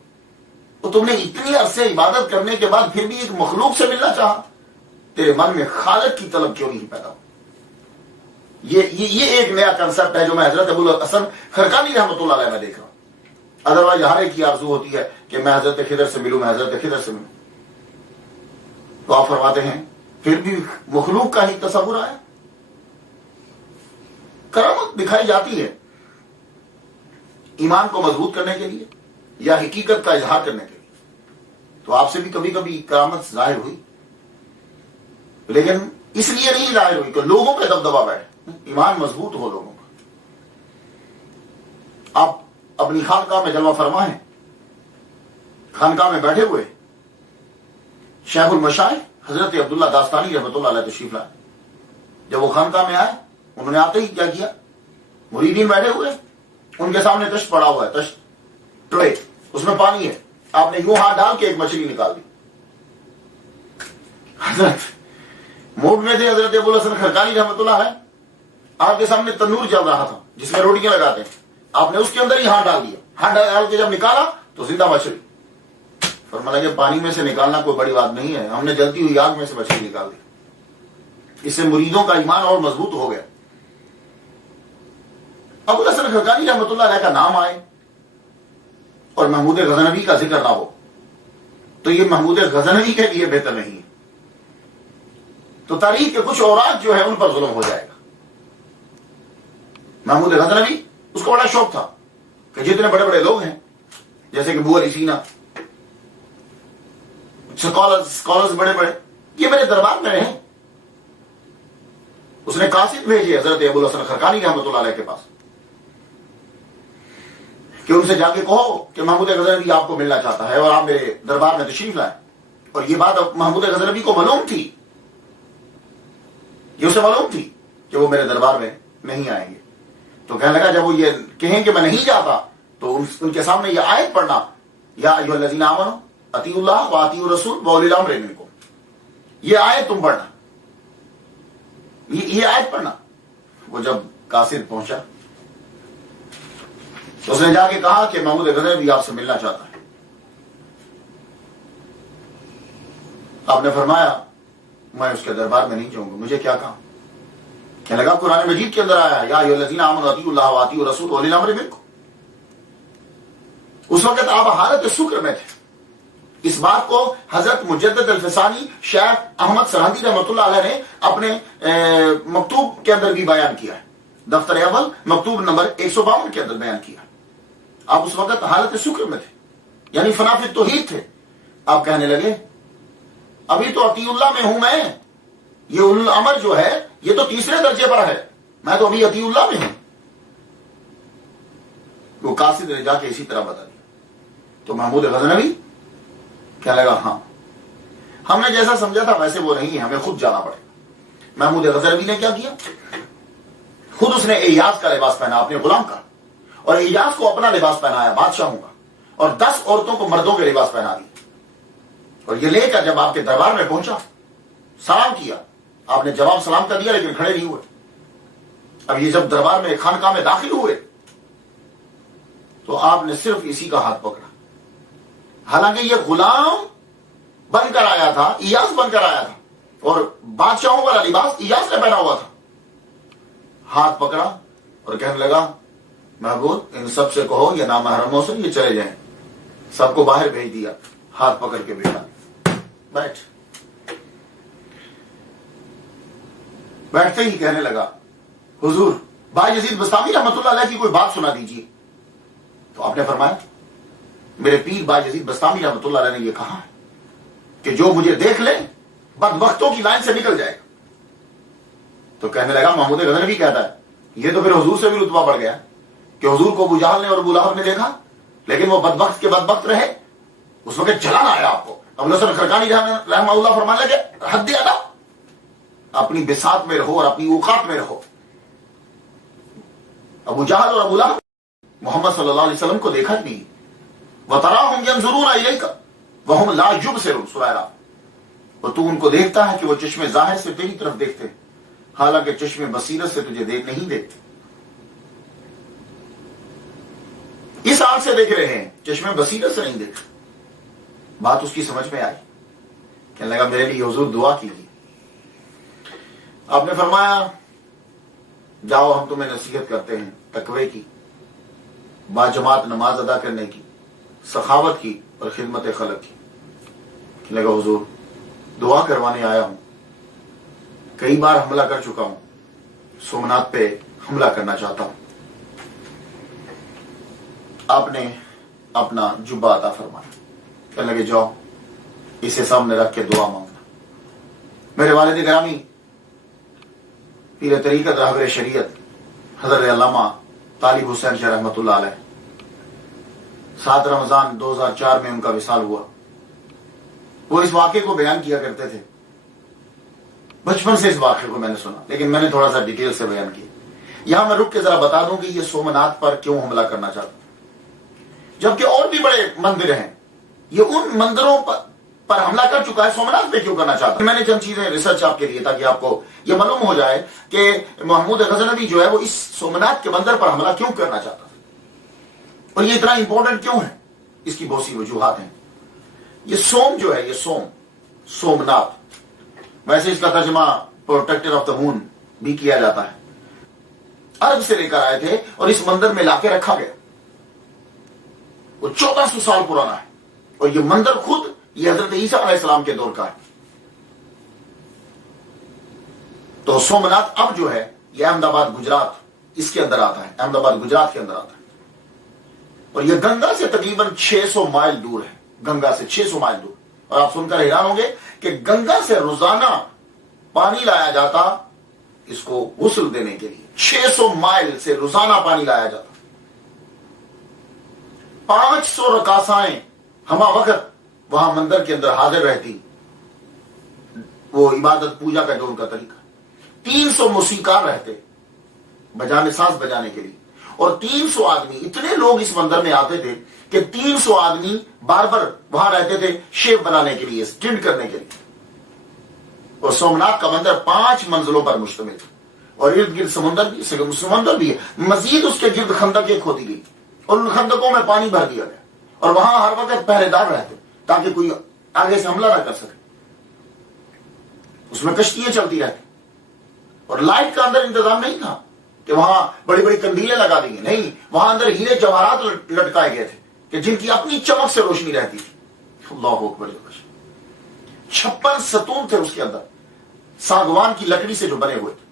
تو تم نے اتنی عرصے عبادت کرنے کے بعد پھر بھی ایک مخلوق سے ملنا چاہا. تیرے من میں خالق کی طلب کیوں نہیں پیدا ہو؟ یہ ایک نیا کنسپٹ ہے جو میں حضرت ابو الحسن خرقانی رحمۃ اللہ علیہ میں دیکھ رہا ہوں. ادروائز ہر ایک کی آرزو ہوتی ہے کہ میں حضرت خضر سے ملوں، میں حضرت خضر سے ملوں. تو آپ فرماتے ہیں پھر بھی مخلوق کا ہی تصور آیا. کرامت دکھائی جاتی ہے ایمان کو مضبوط کرنے کے لیے یا حقیقت کا اظہار کرنے کے لیے. تو آپ سے بھی کبھی کبھی کرامت ظاہر ہوئی، لیکن اس لیے نہیں ظاہر ہوئی کہ لوگوں پہ دبدبا بیٹھے. ایمان مضبوط ہو لوگوں کا. آپ اپنی خانقاہ میں جلوہ فرما ہیں، خانقاہ میں بیٹھے ہوئے شیخ المشائخ حضرت عبداللہ داستانی رحمۃ اللہ علیہ تشریف لائے. جب وہ خانقاہ میں آئے انہوں نے آتے ہی کیا کیا؟ مریدین بیٹھے ہوئے، ان کے سامنے تشت پڑا ہوا ہے، تشت ٹرے، اس میں پانی ہے. آپ نے یوں ہاتھ ڈال کے ایک مچھلی نکال دی. حضرت موڈ میں تھے حضرت ابو الحسن خرقانی رحمۃ اللہ ہے. آپ کے سامنے تندور چل رہا تھا جس میں روٹیاں لگاتے ہیں. آپ نے اس کے اندر ہی ہاتھ ڈال دیا. ہاتھ ڈال کے جب نکالا تو زندہ مچھلی. فرمایا کہ پانی میں سے نکالنا کوئی بڑی بات نہیں ہے، ہم نے جلتی ہوئی آگ میں سے مچھلی نکال دی. اس سے مریدوں کا ایمان اور مضبوط ہو گیا. ابو الحسن خرقانی رحمۃ اللہ علیہ کا نام آئے اور محمود غزنوی کا ذکر نہ ہو تو یہ محمود غزنوی کے لیے بہتر نہیں ہے. تو تاریخ کے کچھ اوراق جو ہے ان پر ظلم ہو جائے گا. محمود غزنوی اس کو بڑا شوق تھا کہ جتنے بڑے بڑے لوگ ہیں جیسے کہ ابو علی سینا، اسکالرز بڑے بڑے، یہ میرے دربار میں رہیں. اس نے قاصد بھیجے حضرت ابو الحسن خرقانی رحمۃ اللہ علیہ کے پاس کہ ان سے جا کے کہو کہ محمود غزنوی آپ کو ملنا چاہتا ہے اور آپ میرے دربار میں تشریف لائیں. اور یہ بات محمود غزنوی کو معلوم تھی، یہ اسے معلوم تھی کہ وہ میرے دربار میں نہیں آئیں گے. تو کہنے لگا جب وہ یہ کہیں کہ میں نہیں جاتا تو ان کے سامنے یہ آیت پڑھنا، یا ایھا الذین آمنوا اطیعوا اللہ واطیعوا الرسول واولی الامر منکم، یہ آیت تم پڑھنا، یہ آیت پڑھنا۔ وہ جب قاصد پہنچا تو اس نے جا کے کہا کہ محمود غزنوی آپ سے ملنا چاہتا ہے۔ آپ نے فرمایا میں اس کے دربار میں نہیں جاؤں گا، مجھے کیا کہا؟ کہنے لگا قرآن مجید کے اندر آیا ہے یا ایھا الذین آمنوا اطیعوا اللہ واطیعوا الرسول واولی الامر منکم۔ اس وقت آپ حالت شکر میں تھے۔ اس بات کو حضرت مجدد الفسانی شیخ احمد سرہندی رحمۃ اللہ علیہ نے اپنے مکتوب کے اندر بھی بیان کیا ہے، دفتر اول مکتوب نمبر 152 کے اندر بیان کیا۔ آپ اس وقت حالت شکر میں تھے، یعنی فنا فی التوحید تھے۔ آپ کہنے لگے ابھی تو اطیع اللہ میں ہوں، میں یہ اولو الامر جو ہے یہ تو تیسرے درجے پر ہے، میں تو ابھی اطیع اللہ میں ہوں۔ وہ قاصد نے جا کے اسی طرح بتا دیا تو محمود غزنوی کہنے لگا ہاں ہم نے جیسا سمجھا تھا ویسے وہ نہیں ہے، ہمیں خود جانا پڑے گا۔ محمود غزنوی نے کیا کیا؟ خود اس نے ایاز کا لباس پہنا اپنے غلام کا، اور ایاز کو اپنا لباس پہنایا بادشاہوں کا، اور 10 عورتوں کو مردوں کے لباس پہنا دی، اور یہ لے کر جب آپ کے دربار میں پہنچا سلام کیا۔ آپ نے جواب سلام کا دیا لیکن کھڑے نہیں ہوئے۔ اب یہ جب دربار میں خانقاہ میں داخل ہوئے تو آپ نے صرف اسی کا ہاتھ پکڑا، حالانکہ یہ غلام بن کر آیا تھا، ایاز بن کر آیا تھا، اور بادشاہوں والا لباس ایاز نے پہنا ہوا تھا۔ ہاتھ پکڑا اور کہنے لگا محبوب ان سب سے کہو یہ نامحرموں سے یہ چلے جائیں۔ سب کو باہر بھیج دیا، ہاتھ پکڑ کے بیٹھا، بیٹھتے ہی کہنے لگا حضور بایزید بسطامی رحمۃ اللہ علیہ کی کوئی بات سنا دیجیے۔ تو آپ نے فرمایا میرے پیر بایزید بسطامی رحمۃ اللہ علیہ نے یہ کہا ہے کہ جو مجھے دیکھ لے بدبختوں کی لائن سے نکل جائے گا۔ تو کہنے لگا محمود غزنوی کہتا ہے یہ تو پھر حضور سے بھی رتبہ بڑھ گیا کہ حضور کو ابو جہل نے اور ابو لہب نے دیکھا لیکن وہ بدبخت کے بدبخت رہے۔ اس وقت جلال آیا آپ کو۔ ابو الحسن خرقانی رحمہ اللہ فرمانے لگے حد ادا، اپنی بساط میں رہو اور اپنی اوقات میں رہو۔ ابو جہل اور ابو لہب محمد صلی اللہ علیہ وسلم کو دیکھا ہی نہیں۔ وَتَرَاهُمْ يَنْظُرُونَ إِلَيْكَ وَهُمْ لَا يُبْصِرُونَ، سورہ اعراف۔ اور تو ان کو دیکھتا ہے کہ وہ چشم ظاہر سے تیری طرف دیکھتے حالانکہ چشم بصیرت سے تجھے نہیں دیکھتے۔ اس آنکھ سے دیکھ رہے ہیں، چشم بصیرت سے نہیں دیکھتے۔ بات اس کی سمجھ میں آئی، کہنے لگا میرے لیے حضور دعا کیجیے۔ آپ نے فرمایا جاؤ ہم تمہیں نصیحت کرتے ہیں تقوی کی، باجماعت نماز ادا کرنے کی، سخاوت کی اور خدمت خلق کی۔ کہنے لگا حضور دعا کروانے آیا ہوں، کئی بار حملہ کر چکا ہوں، سومنات پہ حملہ کرنا چاہتا ہوں۔ آپ نے اپنا جبہ عطا فرمایا، کہنے لگے جاؤ اسے سامنے رکھ کے دعا مانگنا۔ میرے والد گرامی پیر طریقت رہبر شریعت حضرت علامہ طالب حسین شاہ رحمۃ اللہ علیہ 7 رمضان 2004 میں ان کا وصال ہوا۔ وہ اس واقعے کو بیان کیا کرتے تھے، بچپن سے اس واقعے کو میں نے سنا لیکن میں نے تھوڑا سا ڈیٹیل سے بیان کیا۔ یہاں میں رک کے ذرا بتا دوں کہ یہ سومنات پر کیوں حملہ کرنا چاہتا ہے، جبکہ اور بھی بڑے مندر ہیں، یہ ان مندروں پر حملہ کر چکا ہے، سومنات پہ کیوں کرنا چاہتا ہے؟ میں نے چند چیزیں ریسرچ آپ کے لیے تاکہ آپ کو یہ معلوم ہو جائے کہ محمود غزنوی جو ہے وہ اس سومنات کے مندر پر حملہ کیوں کرنا چاہتا ہے اور یہ اتنا امپورٹنٹ کیوں ہے۔ اس کی بہت سی وجوہات ہیں۔ یہ سوم جو ہے، یہ سومنات، ویسے اس کا ترجمہ پروٹیکٹر آف دا مون بھی کیا جاتا ہے، عرب سے لے کر آئے تھے اور اس مندر میں لا کے رکھا گیا۔ وہ 1400 سال پرانا ہے اور یہ مندر خود یہ حضرت عیسیٰ علیہ السلام کے دور کا ہے۔ تو سومنات اب جو ہے یہ احمد آباد گجرات اس کے اندر آتا ہے، احمد آباد گجرات کے اندر آتا ہے، اور یہ گنگا سے تقریباً 600 مائل دور ہے، گنگا سے 600 مائل دور۔ اور آپ سن کر حیران ہوں گے کہ گنگا سے روزانہ پانی لایا جاتا اس کو غسل دینے کے لیے، 600 مائل سے روزانہ پانی لایا جاتا۔ 500 رقاصائیں ہمہ وقت وہاں مندر کے اندر حاضر رہتی، وہ عبادت پوجا کا جو ان کا طریقہ۔ 300 موسیقار رہتے بجانے، ساز بجانے کے لیے۔ اور 300 آدمی، اتنے لوگ اس مندر میں آتے تھے کہ 300 آدمی باربر وہاں رہتے تھے شیو بنانے کے لیے، سٹنٹ کرنے کے لیے. اور سومناتھ کا مندر 5 منزلوں پر مشتمل تھا اور ارد گرد سمندر بھی ہے. مزید اس کے گرد خندقیں کھودی گئی اور ان خندقوں میں پانی بھر دیا گیا اور وہاں ہر وقت پہرے دار رہتے تاکہ کوئی آگے سے حملہ نہ کر سکے. اس میں کشتیاں چلتی رہتی اور لائٹ کا اندر انتظام نہیں تھا کہ وہاں بڑی بڑی کندیلیں لگا دی گئی، نہیں، وہاں اندر ہیرے جواہرات لٹکائے گئے تھے کہ جن کی اپنی چمک سے روشنی رہتی تھی. اللہ اکبر. 56 ستون تھے اس کے اندر ساگوان کی لکڑی سے جو بنے ہوئے تھے.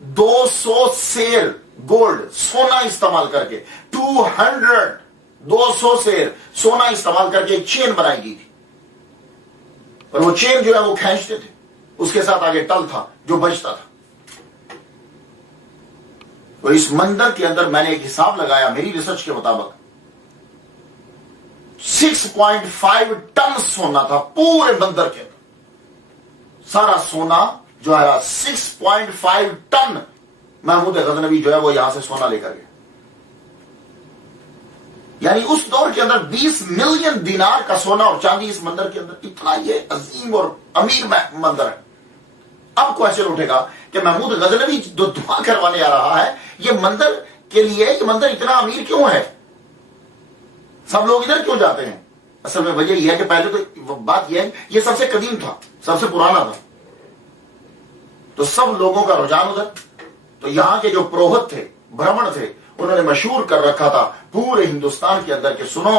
200 سیر گولڈ سونا استعمال کر کے 200 سیر سونا استعمال کر کے ایک چین بنائی گئی تھی اور وہ چین جو ہے وہ کھینچتے تھے، اس کے ساتھ آگے ٹل تھا جو بجتا تھا. اور اس مندر کے اندر میں نے ایک حساب لگایا میری ریسرچ کے مطابق 6.5 ٹن سونا تھا پورے مندر کے اندر. سارا سونا جو ہے 6.5 ٹن محمود غزنوی جو ہے وہ یہاں سے سونا لے کر گیا. یعنی اس دور کے اندر 20 ملین دینار کا سونا اور چاندی اس مندر کے اندر. اتنا یہ عظیم اور امیر مندر ہے. اب کوشچن اٹھے گا کہ محمود غزنوی جو دعا کروانے آ رہا ہے یہ مندر کے لیے، یہ مندر اتنا امیر کیوں ہے؟ سب لوگ ادھر کیوں جاتے ہیں؟ اصل میں وجہ یہ ہے کہ پہلے تو بات یہ ہے یہ سب سے قدیم تھا، سب سے پرانا تھا، تو سب لوگوں کا رجحان ادھر. تو یہاں کے جو پروہت تھے، برہمن تھے، انہوں نے مشہور کر رکھا تھا پورے ہندوستان کے اندر کہ سنو،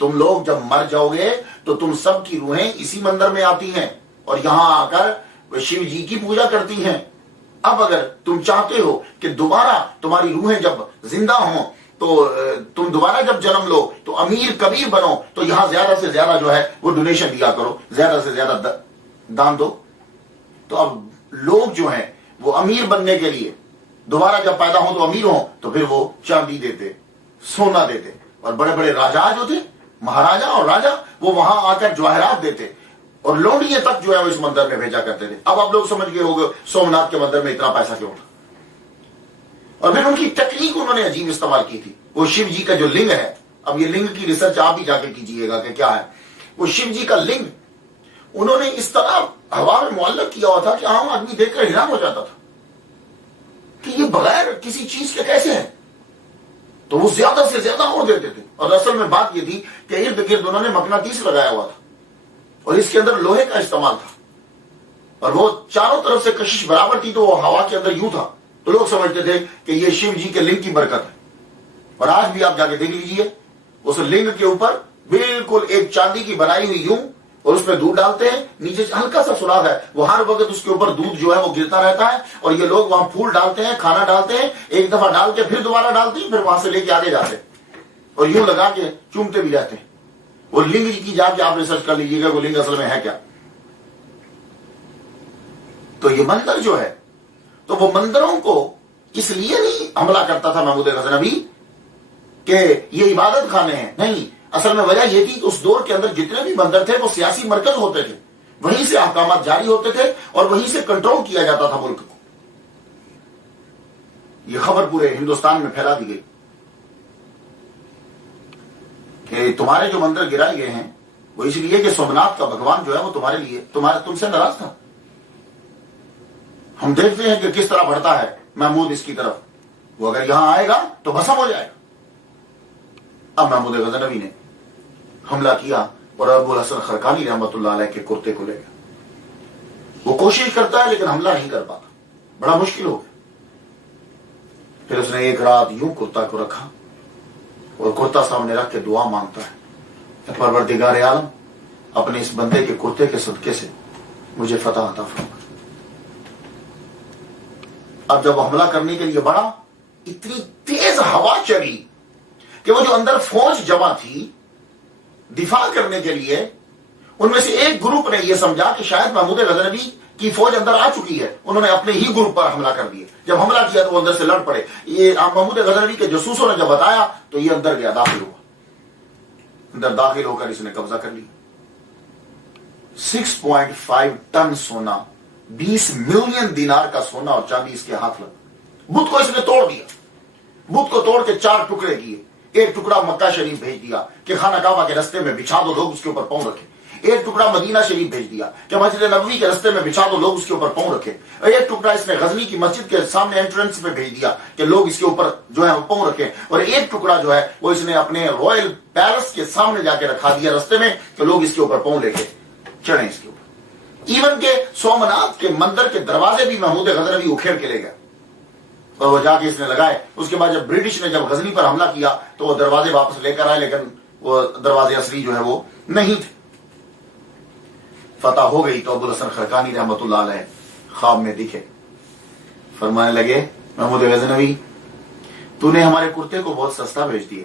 تم لوگ جب مر جاؤ گے تو تم سب کی روحیں اسی مندر میں آتی ہیں اور یہاں آ کر شیو جی کی پوجا کرتی ہیں. اب اگر تم چاہتے ہو کہ دوبارہ تمہاری روحیں جب زندہ ہوں تو تم دوبارہ جب جنم لو تو امیر کبیر بنو، تو یہاں زیادہ سے زیادہ جو ہے وہ ڈونیشن دیا کرو، زیادہ سے زیادہ دان دو. تو اب لوگ جو ہیں وہ امیر بننے کے لیے دوبارہ جب پیدا ہوں تو امیر ہوں تو پھر وہ چاندی دیتے، سونا دیتے، اور بڑے بڑے راجا جو تھے، مہاراجا اور راجا، وہ وہاں آ کر جواہرات دیتے اور لونڈیے تک جو ہے وہ اس مندر میں بھیجا کرتے تھے. اب آپ لوگ سمجھ گئے ہوگے سومناتھ کے مندر میں اتنا پیسہ کیوں تھا. اور پھر ان کی ٹیکنیک انہوں نے عجیب استعمال کی تھی. وہ شیو جی کا جو لنگ ہے، اب یہ لنگ کی ریسرچ آپ بھی جا کے کیجئے گا کہ کیا ہے. وہ شیو جی کا لنگ انہوں نے اس طرح ہوا میں معلق کیا ہوا تھا کہ عام آدمی دیکھ کر حیران ہو جاتا تھا کہ یہ بغیر کسی چیز کے کیسے ہے. تو وہ زیادہ سے زیادہ اور دیتے تھے. اور اصل میں بات یہ تھی کہ ارد گرد انہوں نے مقناطیس لگایا ہوا تھا اور اس کے اندر لوہے کا استعمال تھا اور وہ چاروں طرف سے کشش برابر تھی، تو وہ ہوا کے اندر یوں تھا، تو لوگ سمجھتے تھے کہ یہ شیو جی کے لنگ کی برکت ہے. اور آج بھی آپ جا کے دیکھ لیجئے اس لنگ کے اوپر بالکل ایک چاندی کی بنائی ہوئی یوں، اور اس میں دودھ ڈالتے ہیں، نیچے ہلکا سا سراغ ہے، وہ ہر وقت اس کے اوپر دودھ جو ہے وہ گرتا رہتا ہے. اور یہ لوگ وہاں پھول ڈالتے ہیں، کھانا ڈالتے ہیں، ایک دفعہ ڈال کے پھر دوبارہ ڈالتے ہیں، پھر وہاں سے لے کے آگے جاتے ہیں اور یوں لگا کے چومتے بھی رہتے ہیں. وہ لنگ کی جا کے آپ ریسرچ کر لیجیے گا وہ لنگ اصل میں ہے کیا. تو یہ مندر جو ہے، تو وہ مندروں کو اس لیے نہیں حملہ کرتا تھا محمود غزنوی کہ یہ عبادت خانے ہیں، نہیں. اصل میں وجہ یہ تھی کہ اس دور کے اندر جتنے بھی مندر تھے وہ سیاسی مرکز ہوتے تھے، وہیں سے احکامات جاری ہوتے تھے اور وہیں سے کنٹرول کیا جاتا تھا ملک کو. یہ خبر پورے ہندوستان میں پھیلا دی گئی کہ تمہارے جو مندر گرائے گئے ہیں وہ اس لیے کہ سومناتھ کا بھگوان جو ہے وہ تمہارے لیے تم سے ناراض تھا. ہم دیکھتے ہیں کہ کس طرح بڑھتا ہے محمود اس کی طرف. وہ اگر یہاں آئے گا تو بھسم ہو جائے گا. اب محمود غزنوی نے حملہ کیا اور ابو الحسن خرقانی رحمۃ اللہ علیہ کے کرتے کو لے گیا. وہ کوشش کرتا ہے لیکن حملہ نہیں کر پاتا، بڑا مشکل ہو گیا. پھر اس نے ایک رات یوں کرتا کو رکھا اور کرتا سامنے رکھ کے دعا مانگتا ہے، پروردگار عالم اپنے اس بندے کے کرتے کے صدقے سے مجھے فتح عطا فرما. اب جب وہ حملہ کرنے کے لیے بڑھا، اتنی تیز ہوا چلی کہ وہ جو اندر فوج جمع تھی دفاع کرنے کے لیے، ان میں سے ایک گروپ نے یہ سمجھا کہ شاید محمود غزنوی کی فوج اندر آ چکی ہے. انہوں نے اپنے ہی گروپ پر حملہ کر دیا. جب حملہ کیا تو وہ اندر سے لڑ پڑے. یہ محمود غزنوی کے جاسوسوں نے جب بتایا تو یہ اندر گیا، داخل ہوا. اندر داخل ہو کر اس نے قبضہ کر لیا. 6.5 ٹن سونا، 20 ملین دینار کا سونا اور چاندی اس کے ہاتھ لگا. بدھ کو اس نے توڑ دیا. بت کو توڑ کے 4 ٹکڑے کیے. ایک ٹکڑا مکہ شریف بھیج دیا کہ خانہ کعبہ کے رستے میں بچھا دو، لوگ اس کے اوپر پاؤں رکھے. ایک ٹکڑا مدینہ شریف بھیج دیا کہ مسجد نبوی کے رستے میں بچھا دو، لوگ اس کے اوپر پاؤں رکھے. اور ایک ٹکڑا اس نے غزنی کی مسجد کے سامنے انٹرنس پہ بھیج دیا کہ لوگ اس کے اوپر جو ہے وہ پاؤں رکھے. اور ایک ٹکڑا جو ہے وہ اس نے اپنے رائل پیلس کے سامنے جا کے رکھا دیا رستے میں کہ لوگ اس کے اوپر پاؤں لے کے چڑھیں اس کے اوپر. ایون کہ سومناتھ کے مندر کے دروازے بھی محمود غزنوی اکھیڑ کے لے گیا اور وہ جا کے اس نے لگائے. اس کے بعد جب برٹش نے جب غزنی پر حملہ کیا تو وہ دروازے واپس لے کر آئے، لیکن وہ دروازے اصلی جو ہے وہ نہیں تھے. فتح ہو گئی تو ابوالحسن خرقانی رحمۃ اللہ علیہ خواب میں دکھے، فرمانے لگے محمود غزنوی تو نے ہمارے کرتے کو بہت سستا بھیج دیا.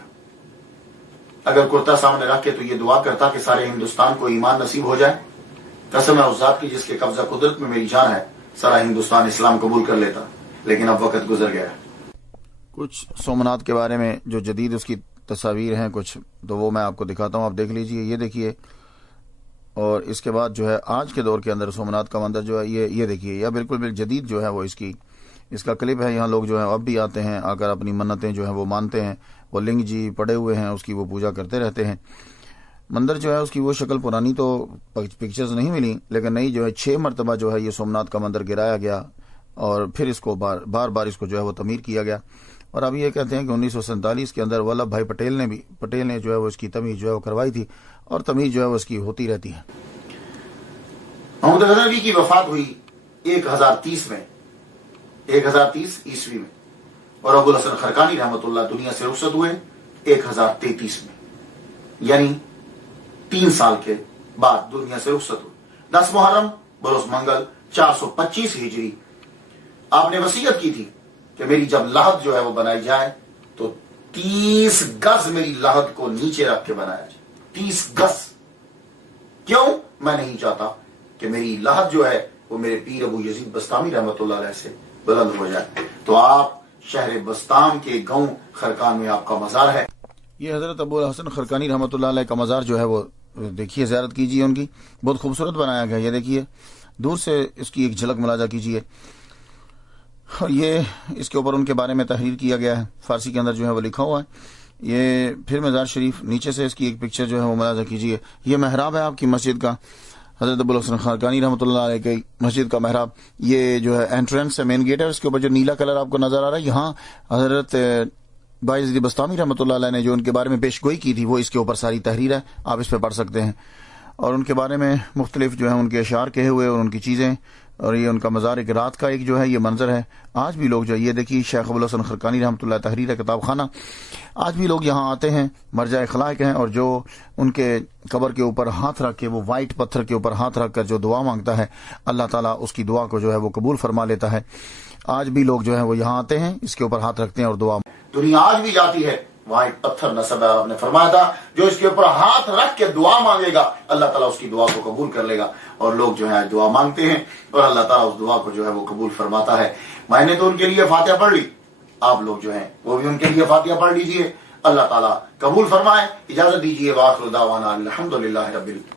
اگر کرتا سامنے رکھ کے تو یہ دعا کرتا کہ سارے ہندوستان کو ایمان نصیب ہو جائے، قسم ہے اس ذات کی جس کے قبضہ قدرت میں میری جان ہے، سارا ہندوستان اسلام قبول کر لیتا. لیکن اب وقت گزر گیا. کچھ سومناتھ کے بارے میں جو جدید اس کی تصاویر ہیں کچھ، تو وہ میں آپ کو دکھاتا ہوں، آپ دیکھ لیجئے. یہ دیکھیے. اور اس کے بعد جو ہے آج کے دور کے اندر سومناتھ کا مندر جو ہے یہ دیکھیے، یہ بالکل جدید جو ہے وہ اس کا کلپ ہے. یہاں لوگ جو ہے اب بھی آتے ہیں، آ کر اپنی منتیں جو ہیں وہ مانتے ہیں. وہ لنگ جی پڑے ہوئے ہیں، اس کی وہ پوجا کرتے رہتے ہیں. مندر جو ہے اس کی وہ شکل پرانی تو پکچرز نہیں ملی، لیکن نئی جو ہے 6 مرتبہ جو ہے یہ سومناتھ کا مندر گرایا گیا اور پھر اس کو بار بار اس کو جو ہے وہ تعمیر کیا گیا. اور اب یہ کہتے ہیں کہ 1947 کے اندر ولبھ بھائی پٹیل نے جو ہے وہ اس کی تعمیر جو ہے وہ کروائی تھی، اور تعمیر جو ہے وہ اس کی ہوتی رہتی ہے. محمود غزنوی کی وفات ہوئی 1030 میں، 1030 عیسوی میں، اور ابوالحسن خرقانی رحمۃ اللہ دنیا سے رخصت ہوئے 1033 میں، یعنی 3 سال کے بعد دنیا سے رخصت ہوئے. 10 محرم بروز منگل 425 ہجری. آپ نے وصیت کی تھی کہ میری جب لحد جو ہے وہ بنائی جائے تو 30 گز میری لحد کو نیچے رکھ کے بنایا جائے. 30 گز. کیوں؟ میں نہیں چاہتا کہ میری لحد جو ہے وہ میرے پیر ابو یزید بستامی رحمۃ اللہ علیہ سے بلند ہو جائے. تو آپ شہر بستام کے گاؤں خرقان میں آپ کا مزار ہے. یہ حضرت ابوالحسن خرقانی رحمۃ اللہ علیہ کا مزار جو ہے وہ دیکھیے، زیارت کیجیے. ان کی بہت خوبصورت بنایا گیا. یہ دیکھیے، دور سے اس کی ایک جھلک ملاحظہ کیجیے. اور یہ اس کے اوپر ان کے بارے میں تحریر کیا گیا ہے، فارسی کے اندر جو ہے وہ لکھا ہوا ہے. یہ پھر مزار شریف، نیچے سے اس کی ایک پکچر جو ہے وہ ملاحظہ کیجیے. یہ محراب ہے آپ کی مسجد کا، حضرت ابوالحسن خرقانی رحمۃ اللہ علیہ کی مسجد کا محراب. یہ جو ہے انٹرنس ہے، مین گیٹ ہے. اس کے اوپر جو نیلا کلر آپ کو نظر آ رہا ہے، یہاں حضرت باعزید بستامی رحمۃ اللہ علیہ نے جو ان کے بارے میں پیش گوئی کی تھی وہ اس کے اوپر ساری تحریر ہے، آپ اس پہ پڑھ سکتے ہیں. اور ان کے بارے میں مختلف جو ہے ان کے اشعار کہے ہوئے اور ان کی چیزیں. اور یہ ان کا مزار ایک رات کا ایک جو ہے یہ منظر ہے. آج بھی لوگ جو ہے یہ دیکھیے، شیخ ابوالحسن خرقانی رحمۃ اللہ تحریر کتاب خانہ. آج بھی لوگ یہاں آتے ہیں، مرجع خلائق ہیں، اور جو ان کے قبر کے اوپر ہاتھ رکھ کے، وہ وائٹ پتھر کے اوپر ہاتھ رکھ کر جو دعا مانگتا ہے، اللہ تعالیٰ اس کی دعا کو جو ہے وہ قبول فرما لیتا ہے. آج بھی لوگ جو ہے وہ یہاں آتے ہیں، اس کے اوپر ہاتھ رکھتے ہیں اور دعا. دنیا آج بھی جاتی ہے، وائٹ پتھر نصب ہے. آپ نے فرمایا تھا جو اس کے اوپر ہاتھ رکھ کے دعا مانگے گا اللہ تعالیٰ اس کی دعا کو قبول کر لے گا. اور لوگ جو ہے دعا مانگتے ہیں اور اللہ تعالیٰ اس دعا کو جو ہے وہ قبول فرماتا ہے. میں نے تو ان کے لیے فاتحہ پڑھ لی، آپ لوگ جو ہیں وہ بھی ان کے لیے فاتحہ پڑھ لیجئے. اللہ تعالیٰ قبول فرمائے. اجازت دیجیے. واخر دعوانا الحمدللہ رب